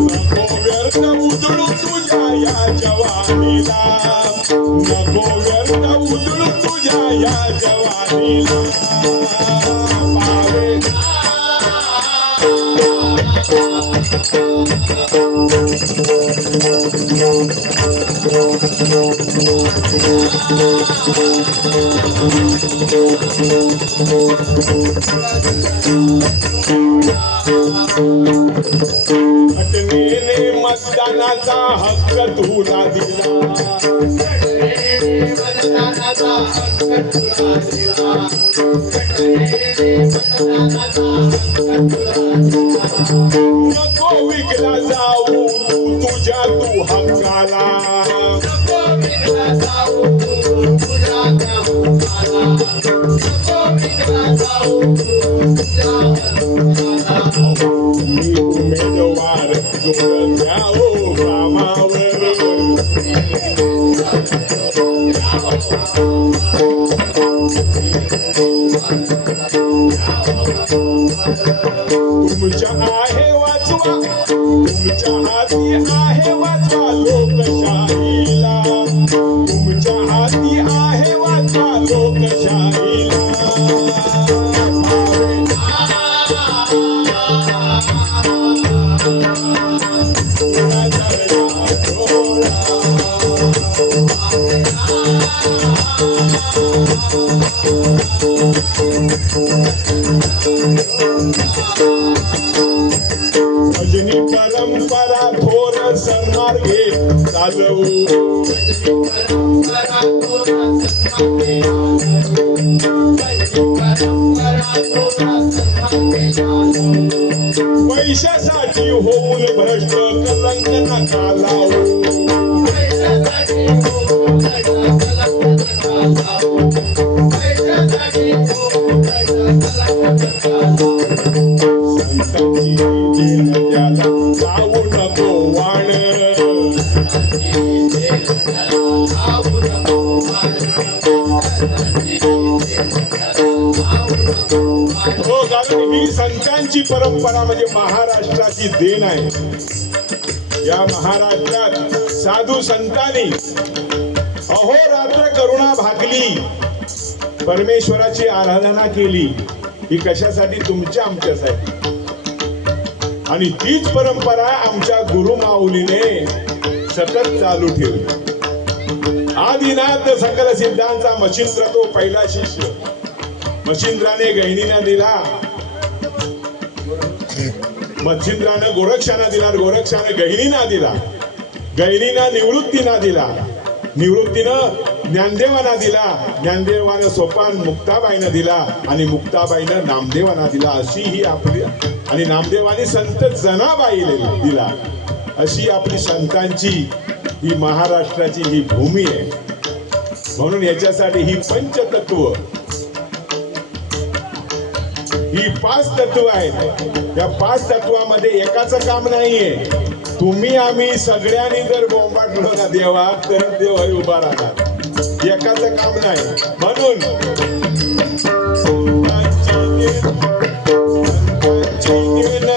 नको व्यर्थ उधळू तुझ्या या जवानीला. नको व्यर्थ उधळू तुझ्या या जवानीला. घटनेने मतदानाचा हक्क तुला दिला. नको विकला जाऊ तुझ्या तू हक्काला. मी उमेदवार जोडून द्यावो कामावर. तुमच्या आहे वाचवा, तुमच्या हाती आहे वाचवा लोकशाहीला. तुमच्या हाती आहे वाचवा लोकशाहीला. भजनी परंपरा चालवू पैशासाठी होऊन भ्रष्ट कलंक नका लावू संतांची देण त्याला लावू नको वाण हो कारण ही संतांची परंपरा म्हणजे महाराष्ट्राची देण आहे. या महाराष्ट्रात साधू संतांनी अहोरात्र करुणा भागली, परमेश्वराची आराधना केली. ही कशासाठी? तुमच्या आमच्यासाठी. आणि तीच परंपरा आमच्या गुरुमाऊलीने सतत चालू ठेवली. आदिनाथ सकल सिद्धांचा मच्छिंद्र तो पहिला शिष्य. मच्छिंद्राने गहिनीना दिला, मच्छिंद्रानं गोरक्षांना दिला, गोरक्षाने गहिनीना दिला, गहिनीना निवृत्तीना दिला, निवृत्तीनं ज्ञानदेवांना दिला, ज्ञानदेवानं सोपान मुक्ताबाईंना दिला आणि मुक्ताबाईनं नामदेवांना दिला. अशी ही आपली, आणि नामदेवाने संत जनाबाईला दिला. अशी आपली संतांची ही महाराष्ट्राची ही भूमी आहे. म्हणून याच्यासाठी ही पंचतत्व, ही 5 तत्व आहेत. या 5 तत्वामध्ये एकाचं काम नाहीये. तुम्ही आम्ही सगळ्यांनी जर बोंबाटलो ना देवा तर देव उभा राहणार. एकाचं काम नाही. म्हणून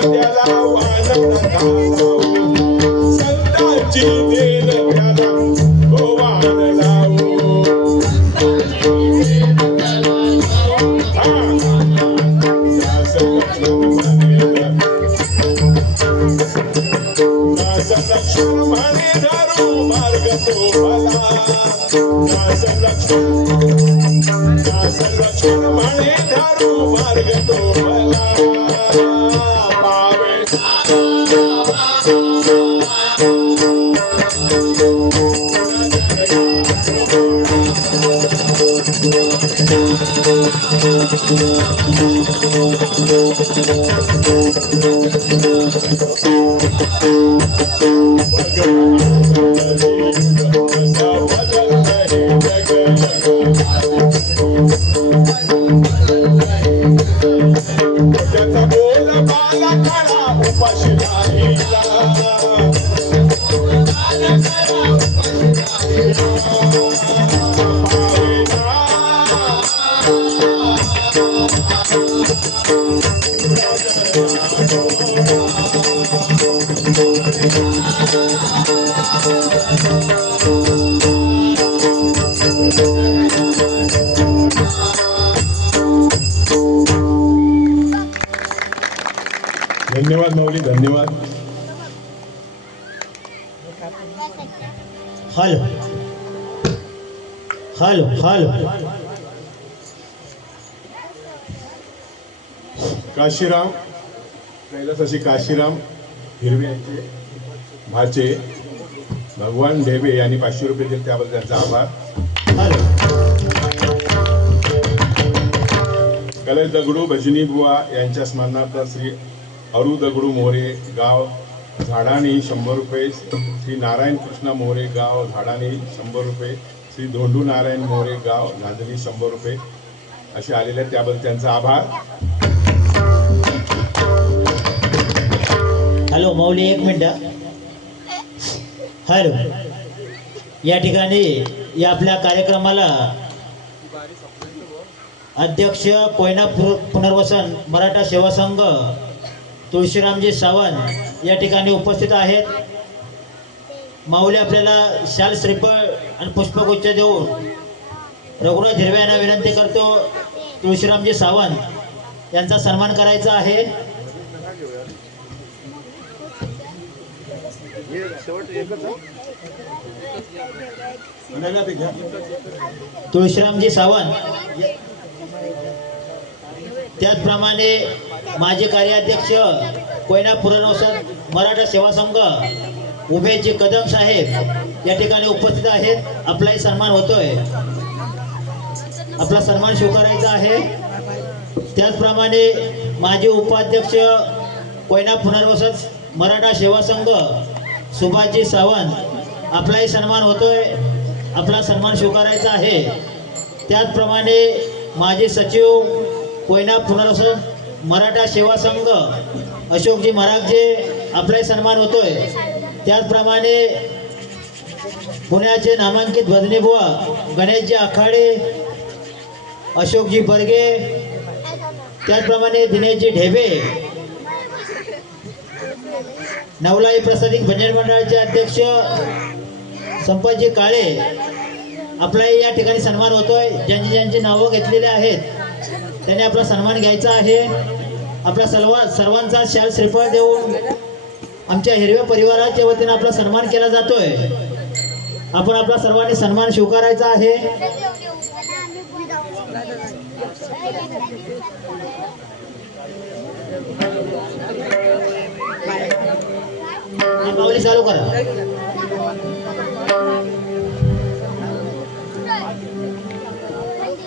त्याला वाहन संतांची देण त्याला हो वाहन लावू. लक्ष्मण म्हणे धरू मार्ग तो भला. लक्ष्मण म्हणे धरू मार्ग तो भला. पावे त्याचा बोल बाला खडा उपाशी राहिला. धन्यवाद माऊली, धन्यवाद. हॅलो हॅलो हॅलो काशीराम कैलासाशी काशीराम हिरवे यांचे भाचे भगवान ढेबे यांनी 500 रुपये दिले, त्याबद्दल त्यांचा आभार. हॅलो कलेश दगडू भजनी बुवा यांच्या स्मरणार्थ श्री अरू दगडू मोरे गाव झाडाणी 100 रुपये. श्री नारायण कृष्ण मोरे गाव झाडाणी 100 रुपये. श्री धोंडू नारायण मोरे गाव झांजणी 100 रुपये असे आलेले आहेत, त्याबद्दल त्यांचा आभार. हॅलो माऊली, 1 मिनिट. हॅलो, या ठिकाणी या आपल्या कार्यक्रमाला अध्यक्ष कोयना पुनर्वसन मराठा सेवा संघ तुळशीरामजी सावंत या ठिकाणी उपस्थित आहेत. माऊली आपल्याला शाल श्रीफळ आणि पुष्पगुच्छ देऊन रघुनाथ हिरवे यांना विनंती करतो, तुळशीरामजी सावंत यांचा सन्मान करायचा आहे. तुळशीरामजी सावंत, त्याचप्रमाणे माजी कार्याध्यक्ष कोयना पुनर्वसन मराठा सेवा संघ उमेशजी कदम साहेब या ठिकाणी उपस्थित आहेत. आपलाही सन्मान होतोय, आपला सन्मान स्वीकारायचा आहे. त्याचप्रमाणे माजी उपाध्यक्ष कोयना पुनर्वसन मराठा सेवा संघ सुभाषजी सावंत, आपलाही सन्मान होतोय, आपला सन्मान स्वीकारायचा आहे. त्याचप्रमाणे माजी सचिव कोयना पुनर्वसन मराठा सेवा संघ अशोकजी महाराजजे, आपलाही सन्मान होतोय. त्याचप्रमाणे पुण्याचे नामांकित भजनी बुवा गणेशजी आखाडे, अशोकजी बर्गे, त्याचप्रमाणे दिनेशजी ढेबे, नवलाई प्रसादिक भजन मंडळाचे अध्यक्ष संपतजी काळे, आपलाही या ठिकाणी सन्मान होतोय. ज्यांची नावं घेतलेली आहेत त्यांनी आपला सन्मान घ्यायचा आहे. आपला सर्वांचा शाल श्रीफळ देऊन आमच्या हिरव्या परिवाराच्या वतीने आपला सन्मान केला जातोय. आपण आपला सर्वांनी सन्मान स्वीकारायचा आहे. माऊली चालू करा.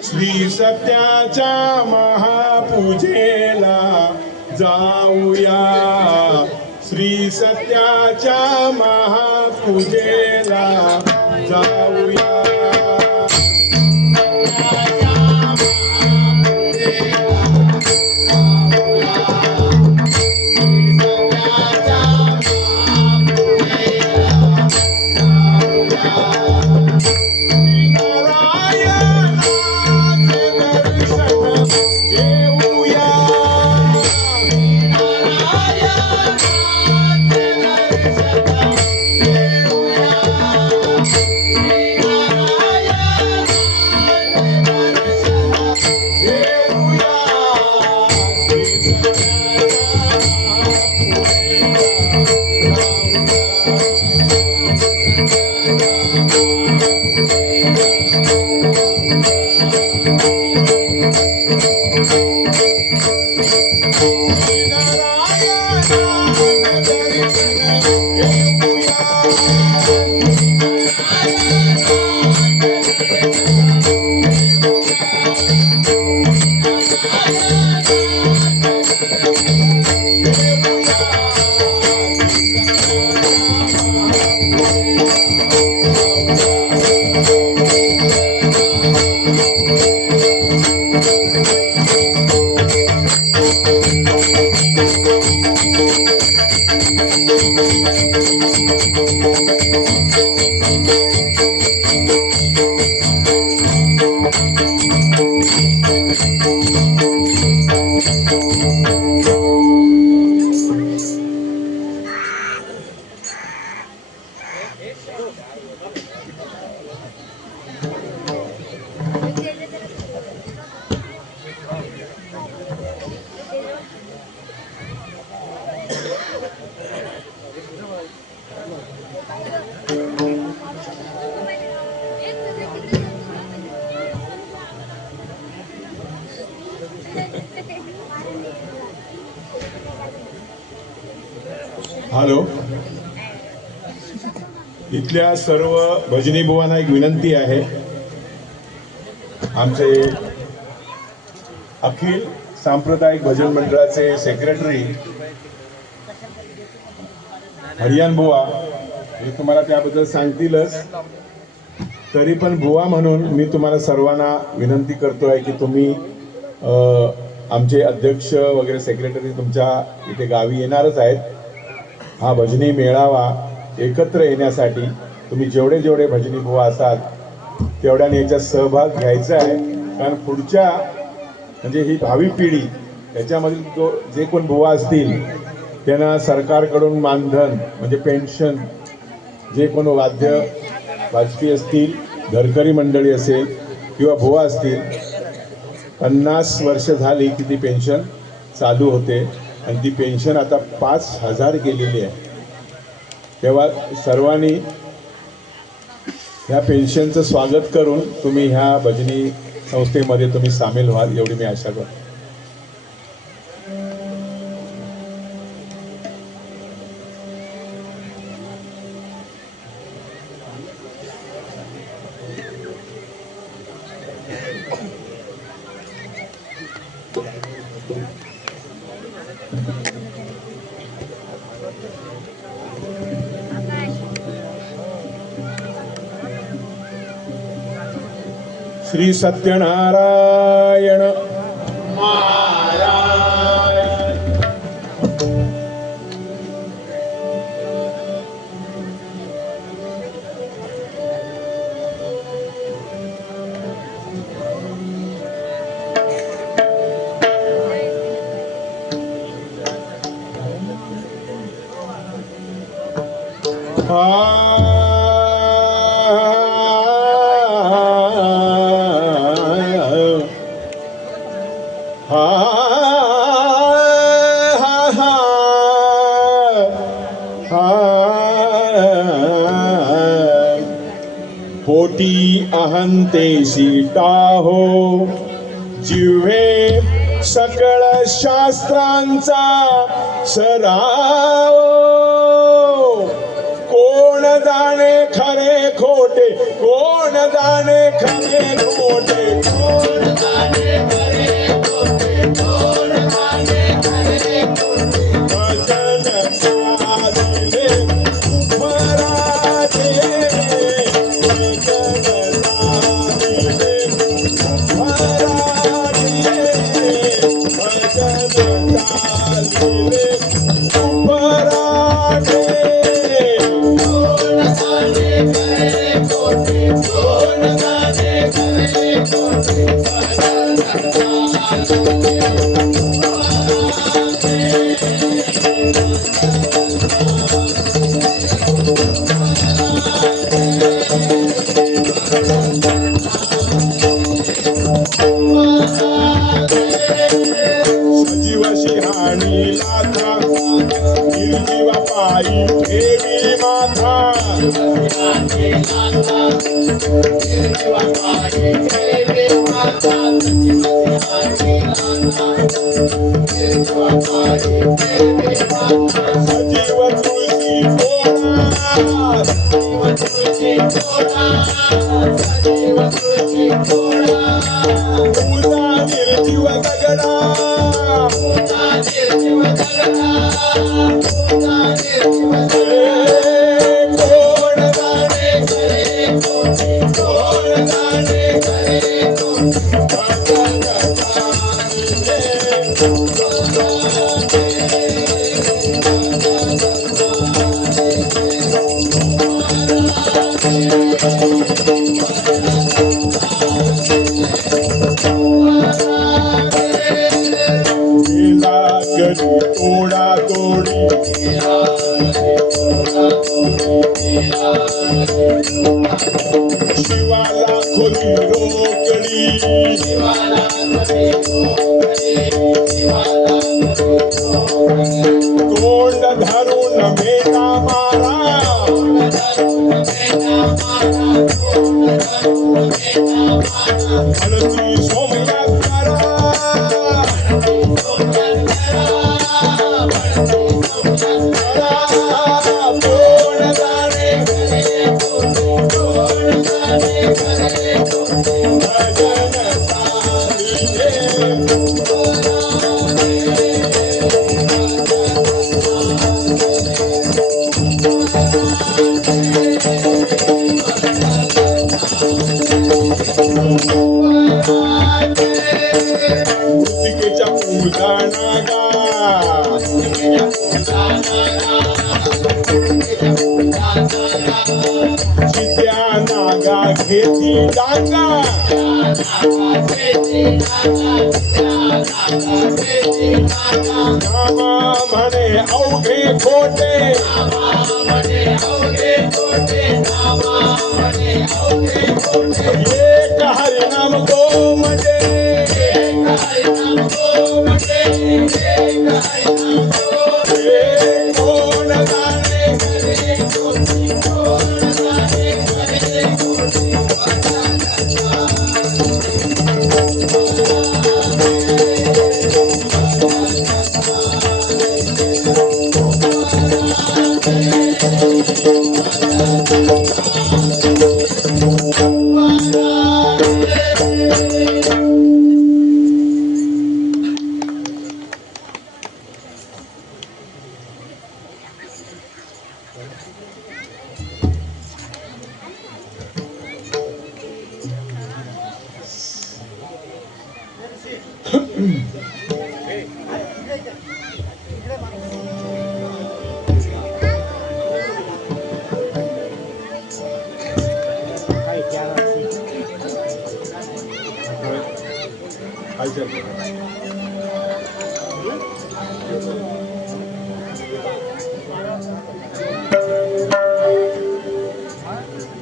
श्री सत्याच्या महापूजेला जाऊया, श्री सत्याच्या महापूजेला जाऊया. हॅलो, इथल्या सर्व भजनी बुवांना एक विनंती आहे. आमचे अखिल सांप्रदायिक भजन मंडळाचे सेक्रेटरी हरियान बुवा हे तुम्हाला त्याबद्दल सांगतीलच. तरी पण बुवा म्हणून मी तुम्हाला सर्वांना विनंती करतोय की तुम्ही आमचे अध्यक्ष वगैरे सेक्रेटरी तुमच्या इथे गावी येणारच आहेत. हा भजनी मेळावा एकत्र येण्यासाठी तुम्ही जेवढे भजनी बुवा असाल तेवढ्याने याच्यात सहभाग घ्यायचा आहे. कारण पुढच्या म्हणजे ही भावी पिढी याच्यामध्ये जे कोण बुवा असतील त्यांना सरकारकडून मानधन म्हणजे पेन्शन, जे कोण वाजपेयी असतील, घरकरी मंडळी असेल किंवा बुवा असतील, 50 वर्ष झाली की ती पेन्शन चालू होते आणि ती पेन्शन आता 5,000 गेलेली आहे. तेव्हा सर्वांनी ह्या पेन्शनचं स्वागत करून तुम्ही ह्या भजनी संस्थेमध्ये तुम्ही सामील व्हाल एवढी मी आशा करतो. श्री सत्यनारायण पोटी अहंतेशी टाहो जिव्हे सकळ शास्त्रांचा सराव कोण जाणे खरे खोटे कोण जाणे खरे खोटे कोण जाणे खरे खोटे कोण जाणे खरे खोटे भजन चालिले मराठे भजन चालिले मराठे भजन चालिले मराठे सजीवाशी हानी लाथा निर्जीवा पायी ठेवी माथा सजीव तुळशी तुझा निर्जीव दगडा कोण जाणे खरे खोटे कोण जाणे खरे खोटे भजन चालिले गेला गडी तोडा तोडी शिवाला खोली रोकडी तोंड धरून मेला मारा हलती सोमया करा कोण जाणे खरे खोटे कोण जाणे खरे खोटे भजन चालिले मृतिकेच्या पूजाना गा चित्या नागा घेती डांगा नामा म्हणे अवघे खोटे एक हरिनाम गोमटे कोण जाणे खरे खोटे कोण जाणे खरे खोटे भजन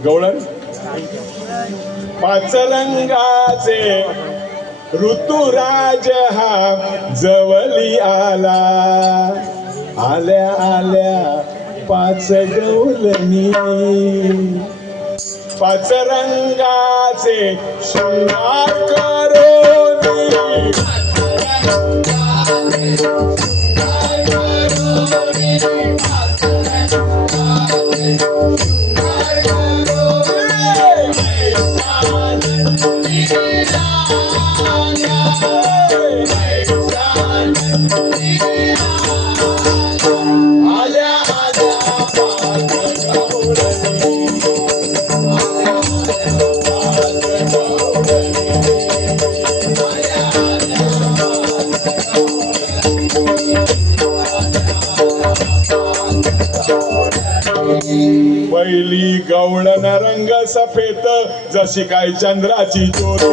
गवळण पाच रंगाचे ऋतुराज हा जवली आला, आल्या आल्या पाच गवलनी, पाच रंगाचे शृंगार करोनी, पहिली गवळण रंग सफेद जशी काय चंद्राची ज्योत,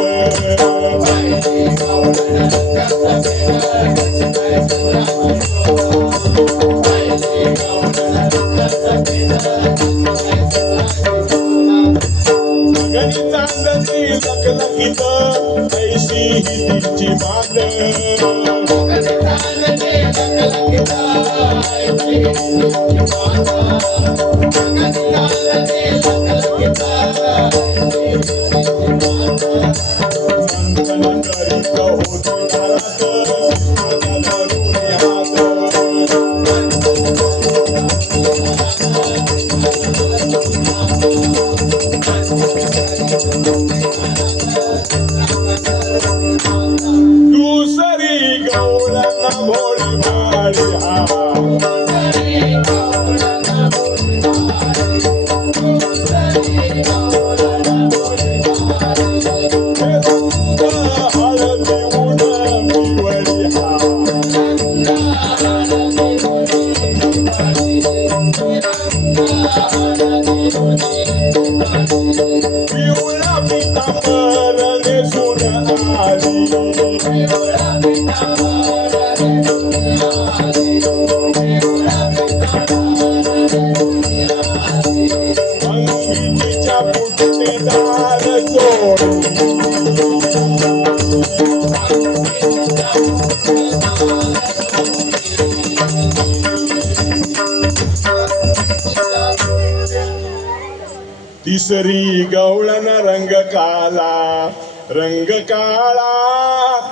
गणी चांदणी लखलखीत ऐशी ही तिची मात, दुसरी गवळण भोळी भाडी हा, तिसरी गवळण रंग काळा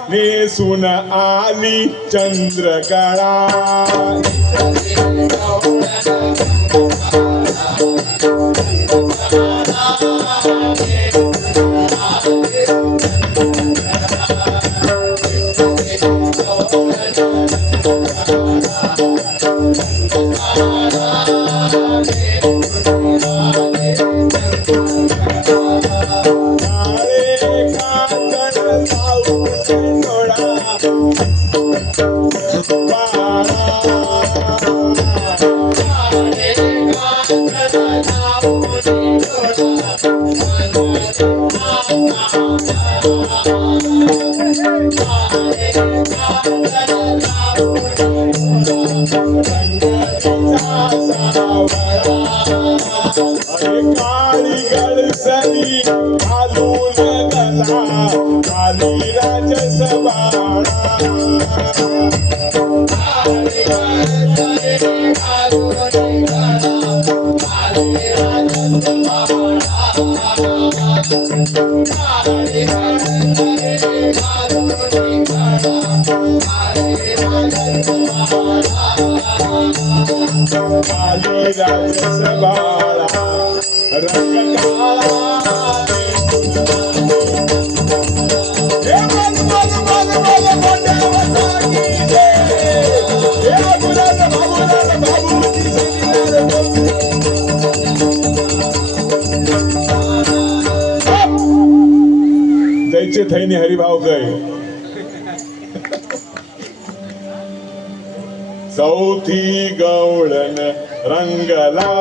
नेसून आली चंद्रकळा, काळी गळसरी घालून गला आली राजसभाळा, आली राजसभाळा रंग काळा, हे मन मन मन मन मोठ्या वसाकी दे, हे बाबूराव बाबूची जयचे थैनी हरिभाव गय चौथी गवळण रंगला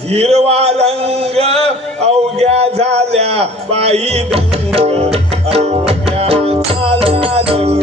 हिरवा रंग अवघ्या झाल्या बाई दंग अवघ्या झाला दंग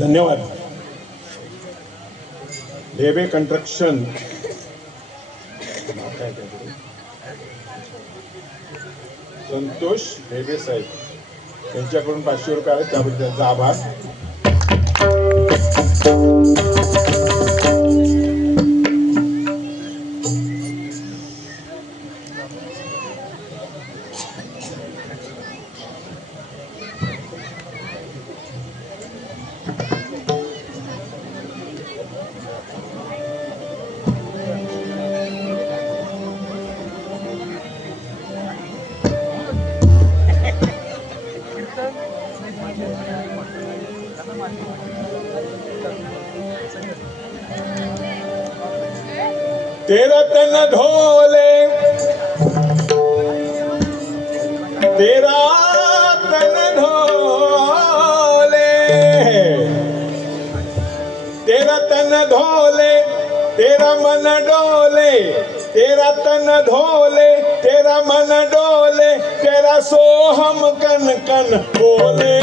धन्यवाद. ढेबे कंस्ट्रक्शन संतोष ढेबे साहेब त्यांच्याकडून 500 रुपये आले, त्याबद्दल त्यांचा आभार. तेरा तन धोले, तेरा तन धोले, तेरा तन धोले, तेरा मन डोले, तेरा तन धोले, तेरा मन डोले, तेरा सोहम कन कन बोले.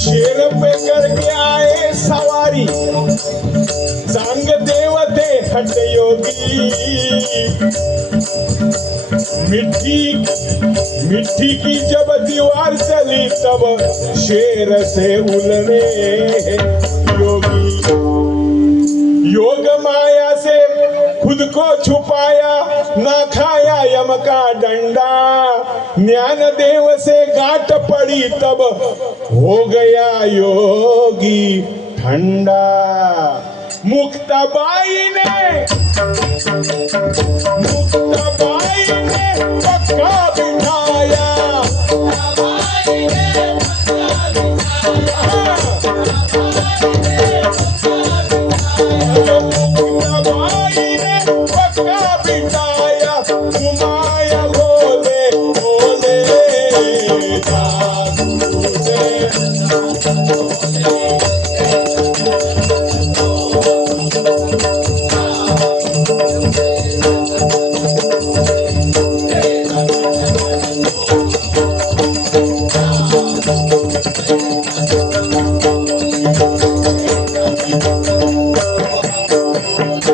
शेर पे करके आए सवारी, सांग देवते हट योगी, मिट्टी मिट्टी की जब दीवार चली तब शेर से उलने योगी योग माया से खुद को छुपाया ना खाया यम का डंडा ज्ञान देव से गांठ पड़ी तब हो गया योगी ठंडा मुक्ताबाई ने पक्का बिठाया मुक्ताबाई ने पक्का बिठाया घुमाया बोले बोले साधु से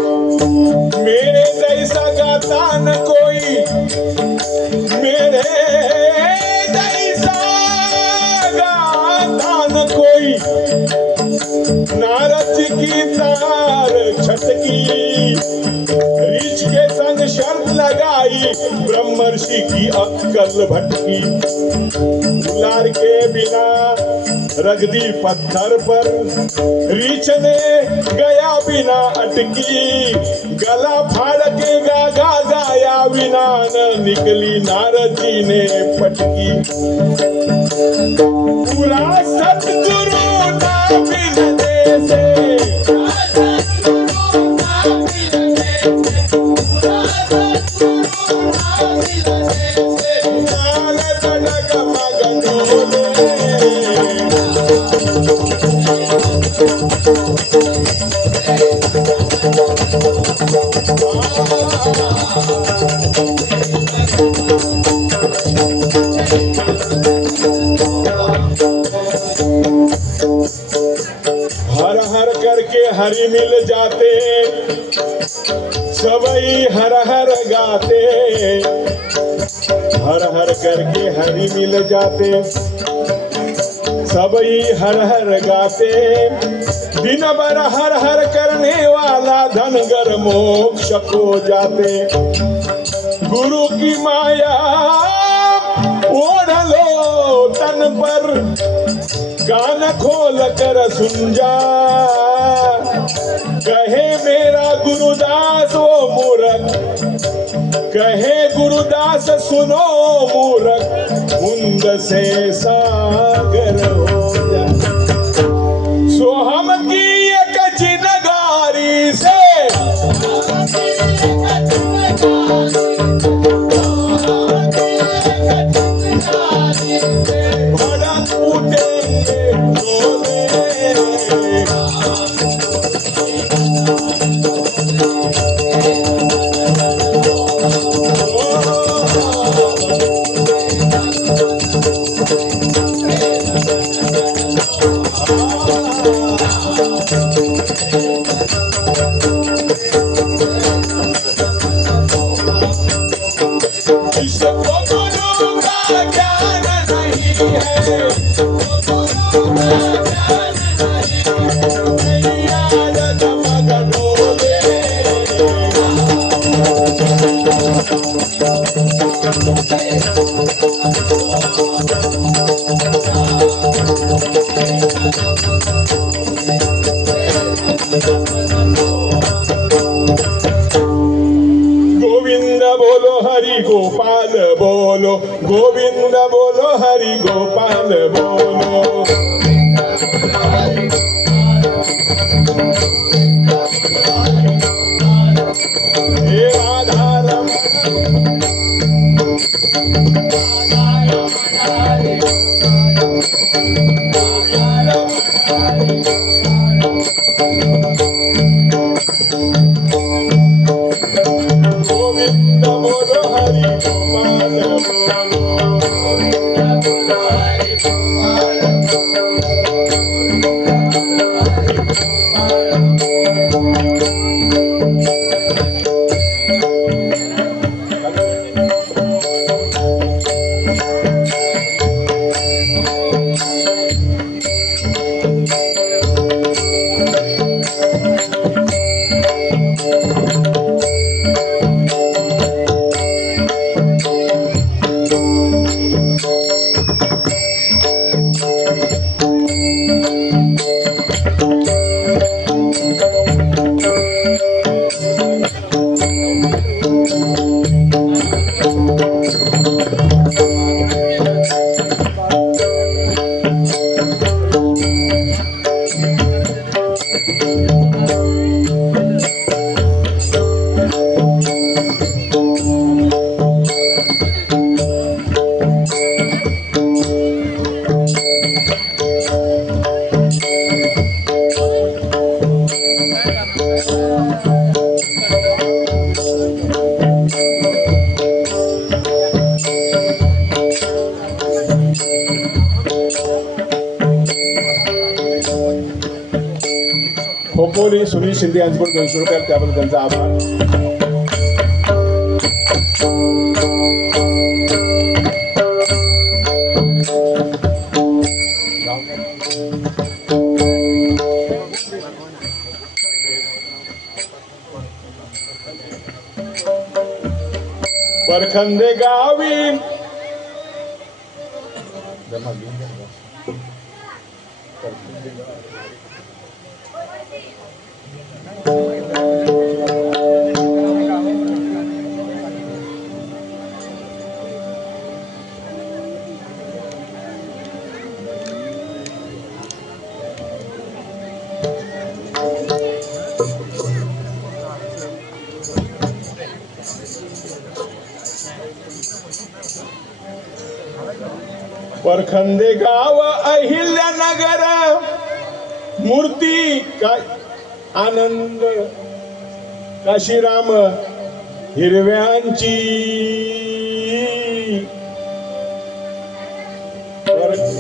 मेरे जैसा गाता न कोई मेरे जैसा गाता न कोई नारद जी की तार छटकी ऋष के संग शर्त लगाई ब्रह्मर्षि की अक्कल भटकी दुलार के बिना रख दी पत्थर पर रीछ ने गया बिना अटकी गला फाड़ के गा गाया बिना न निकली नारद जी ने पटकी पूरा सतगुरु ना मिलने से हर हर करके हरि मिल जाते सबई हर हर गाते हर हर करके हरि मिल जाते सबई हर हर गाते दिन भर हर हर करने वाला धनगर मोक्ष को जाते गुरु की माया ओढ़ लो तन पर कान खोल कर सुन जा कहे मेरा गुरुदास वो मूर्ख कहे गुरुदास सुनो मूर्ख कुंद से सागर हो जा सो हम की एक चिनगारी से बड़ा कूटेंगे इसको गुरु का ज्ञान नहीं है याद मगन डोले गोविंद बोलो हरि गोपाल बोलो गोविंद बोलो हरि गोपाल बोलो हे राधा गोविंद बोलो हरि गोपाल बोलो खोपोली सुनील शिंदे यांच्याकडून 200 रुपये त्याबद्दल त्यांचा आभार. परखंदे गावी परखंदे गाव अहिल्यानगर मूर्ती काय आनंद काशीराम हिरव्यांची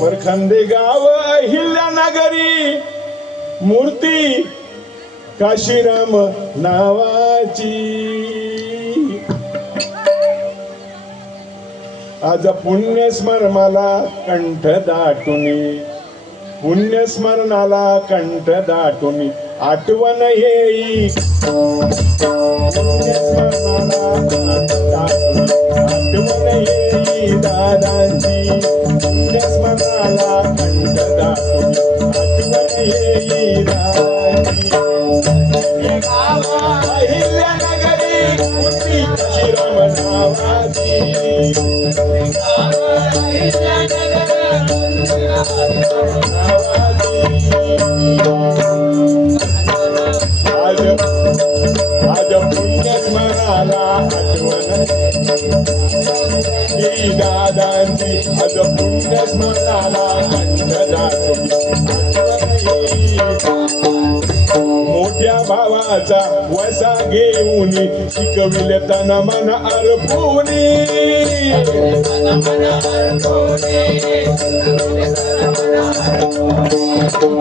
परखंदे गाव अहिल्यानगरी मूर्ती काशीराम नावाची आज पुण्यस्मरणाला कंठ दाटुनी पुण्यस्मरणाला कंठ दाटुनी आठवण येई पुण्यस्मरणाला कंठ दाटुनी आठवण येई दादांची पुण्यस्मरणाला कंठ दाटुनी आठवण येई दादांची अहिल्यानगरी मूर्ती काशीराम नावाची आज पुण्यस्मरणाला आठवण ही दादांची आज पुण्यस्मरणाला कंठ दाटुनी मोठ्या भावाचा वसा घेऊन शिकविले तन मन अर्पूनी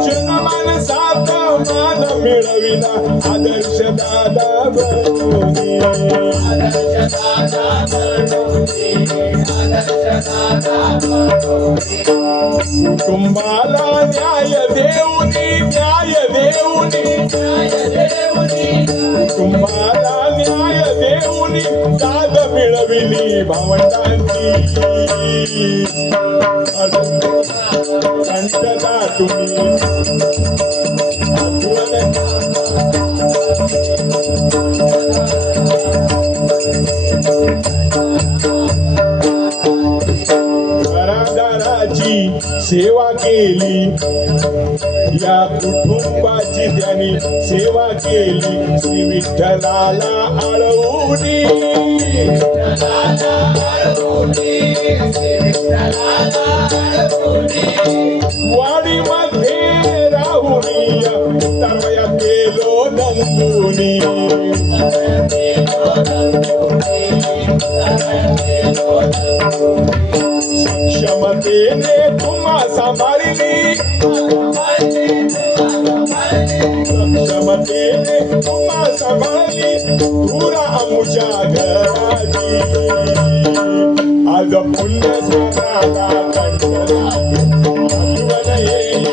जनमान साथ मान मिळविला आदर्श दादा बनूनी कुटुंबाला न्याय देऊनी कुटुंबाला न्याय देऊनी दाद मिळविली भावंडांची कंठ दाटुनी घरादाराची सेवा केली या कुटुंबाची त्यांनी सेवा केली श्री विठ्ठलाला आळवूनी वाडीमध्ये राहुनी तनया केलो नंदुनी क्षमतेने तुम्हा सांभाळली क्षमतेने तुम्हा सांभाळली तुरा आमुच्या घराची आज पुण्य स्मरणाला कंठ आठवण येई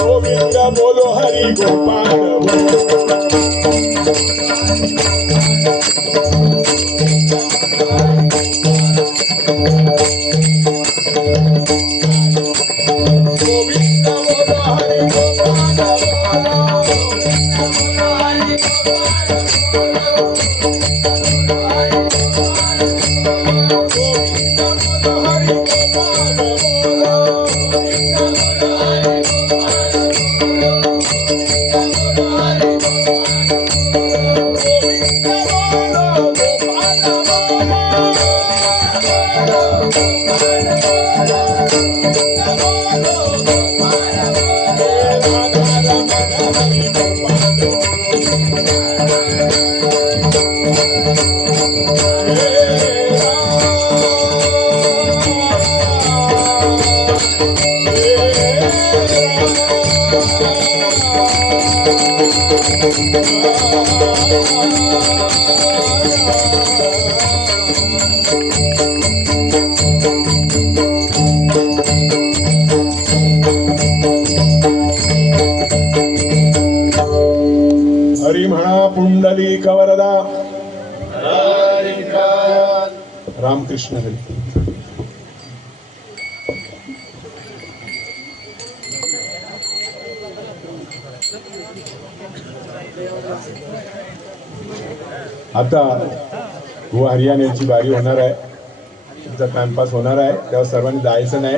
गोविंद बोलो हरी गोपाल हरी म्हणा पुंडलिक वरदा रामकृष्ण हरी. आता हरियाणाची बारी होणार आहे, तुमचा कानपास होणार आहे, तेव्हा सर्वांनी जायचं नाही.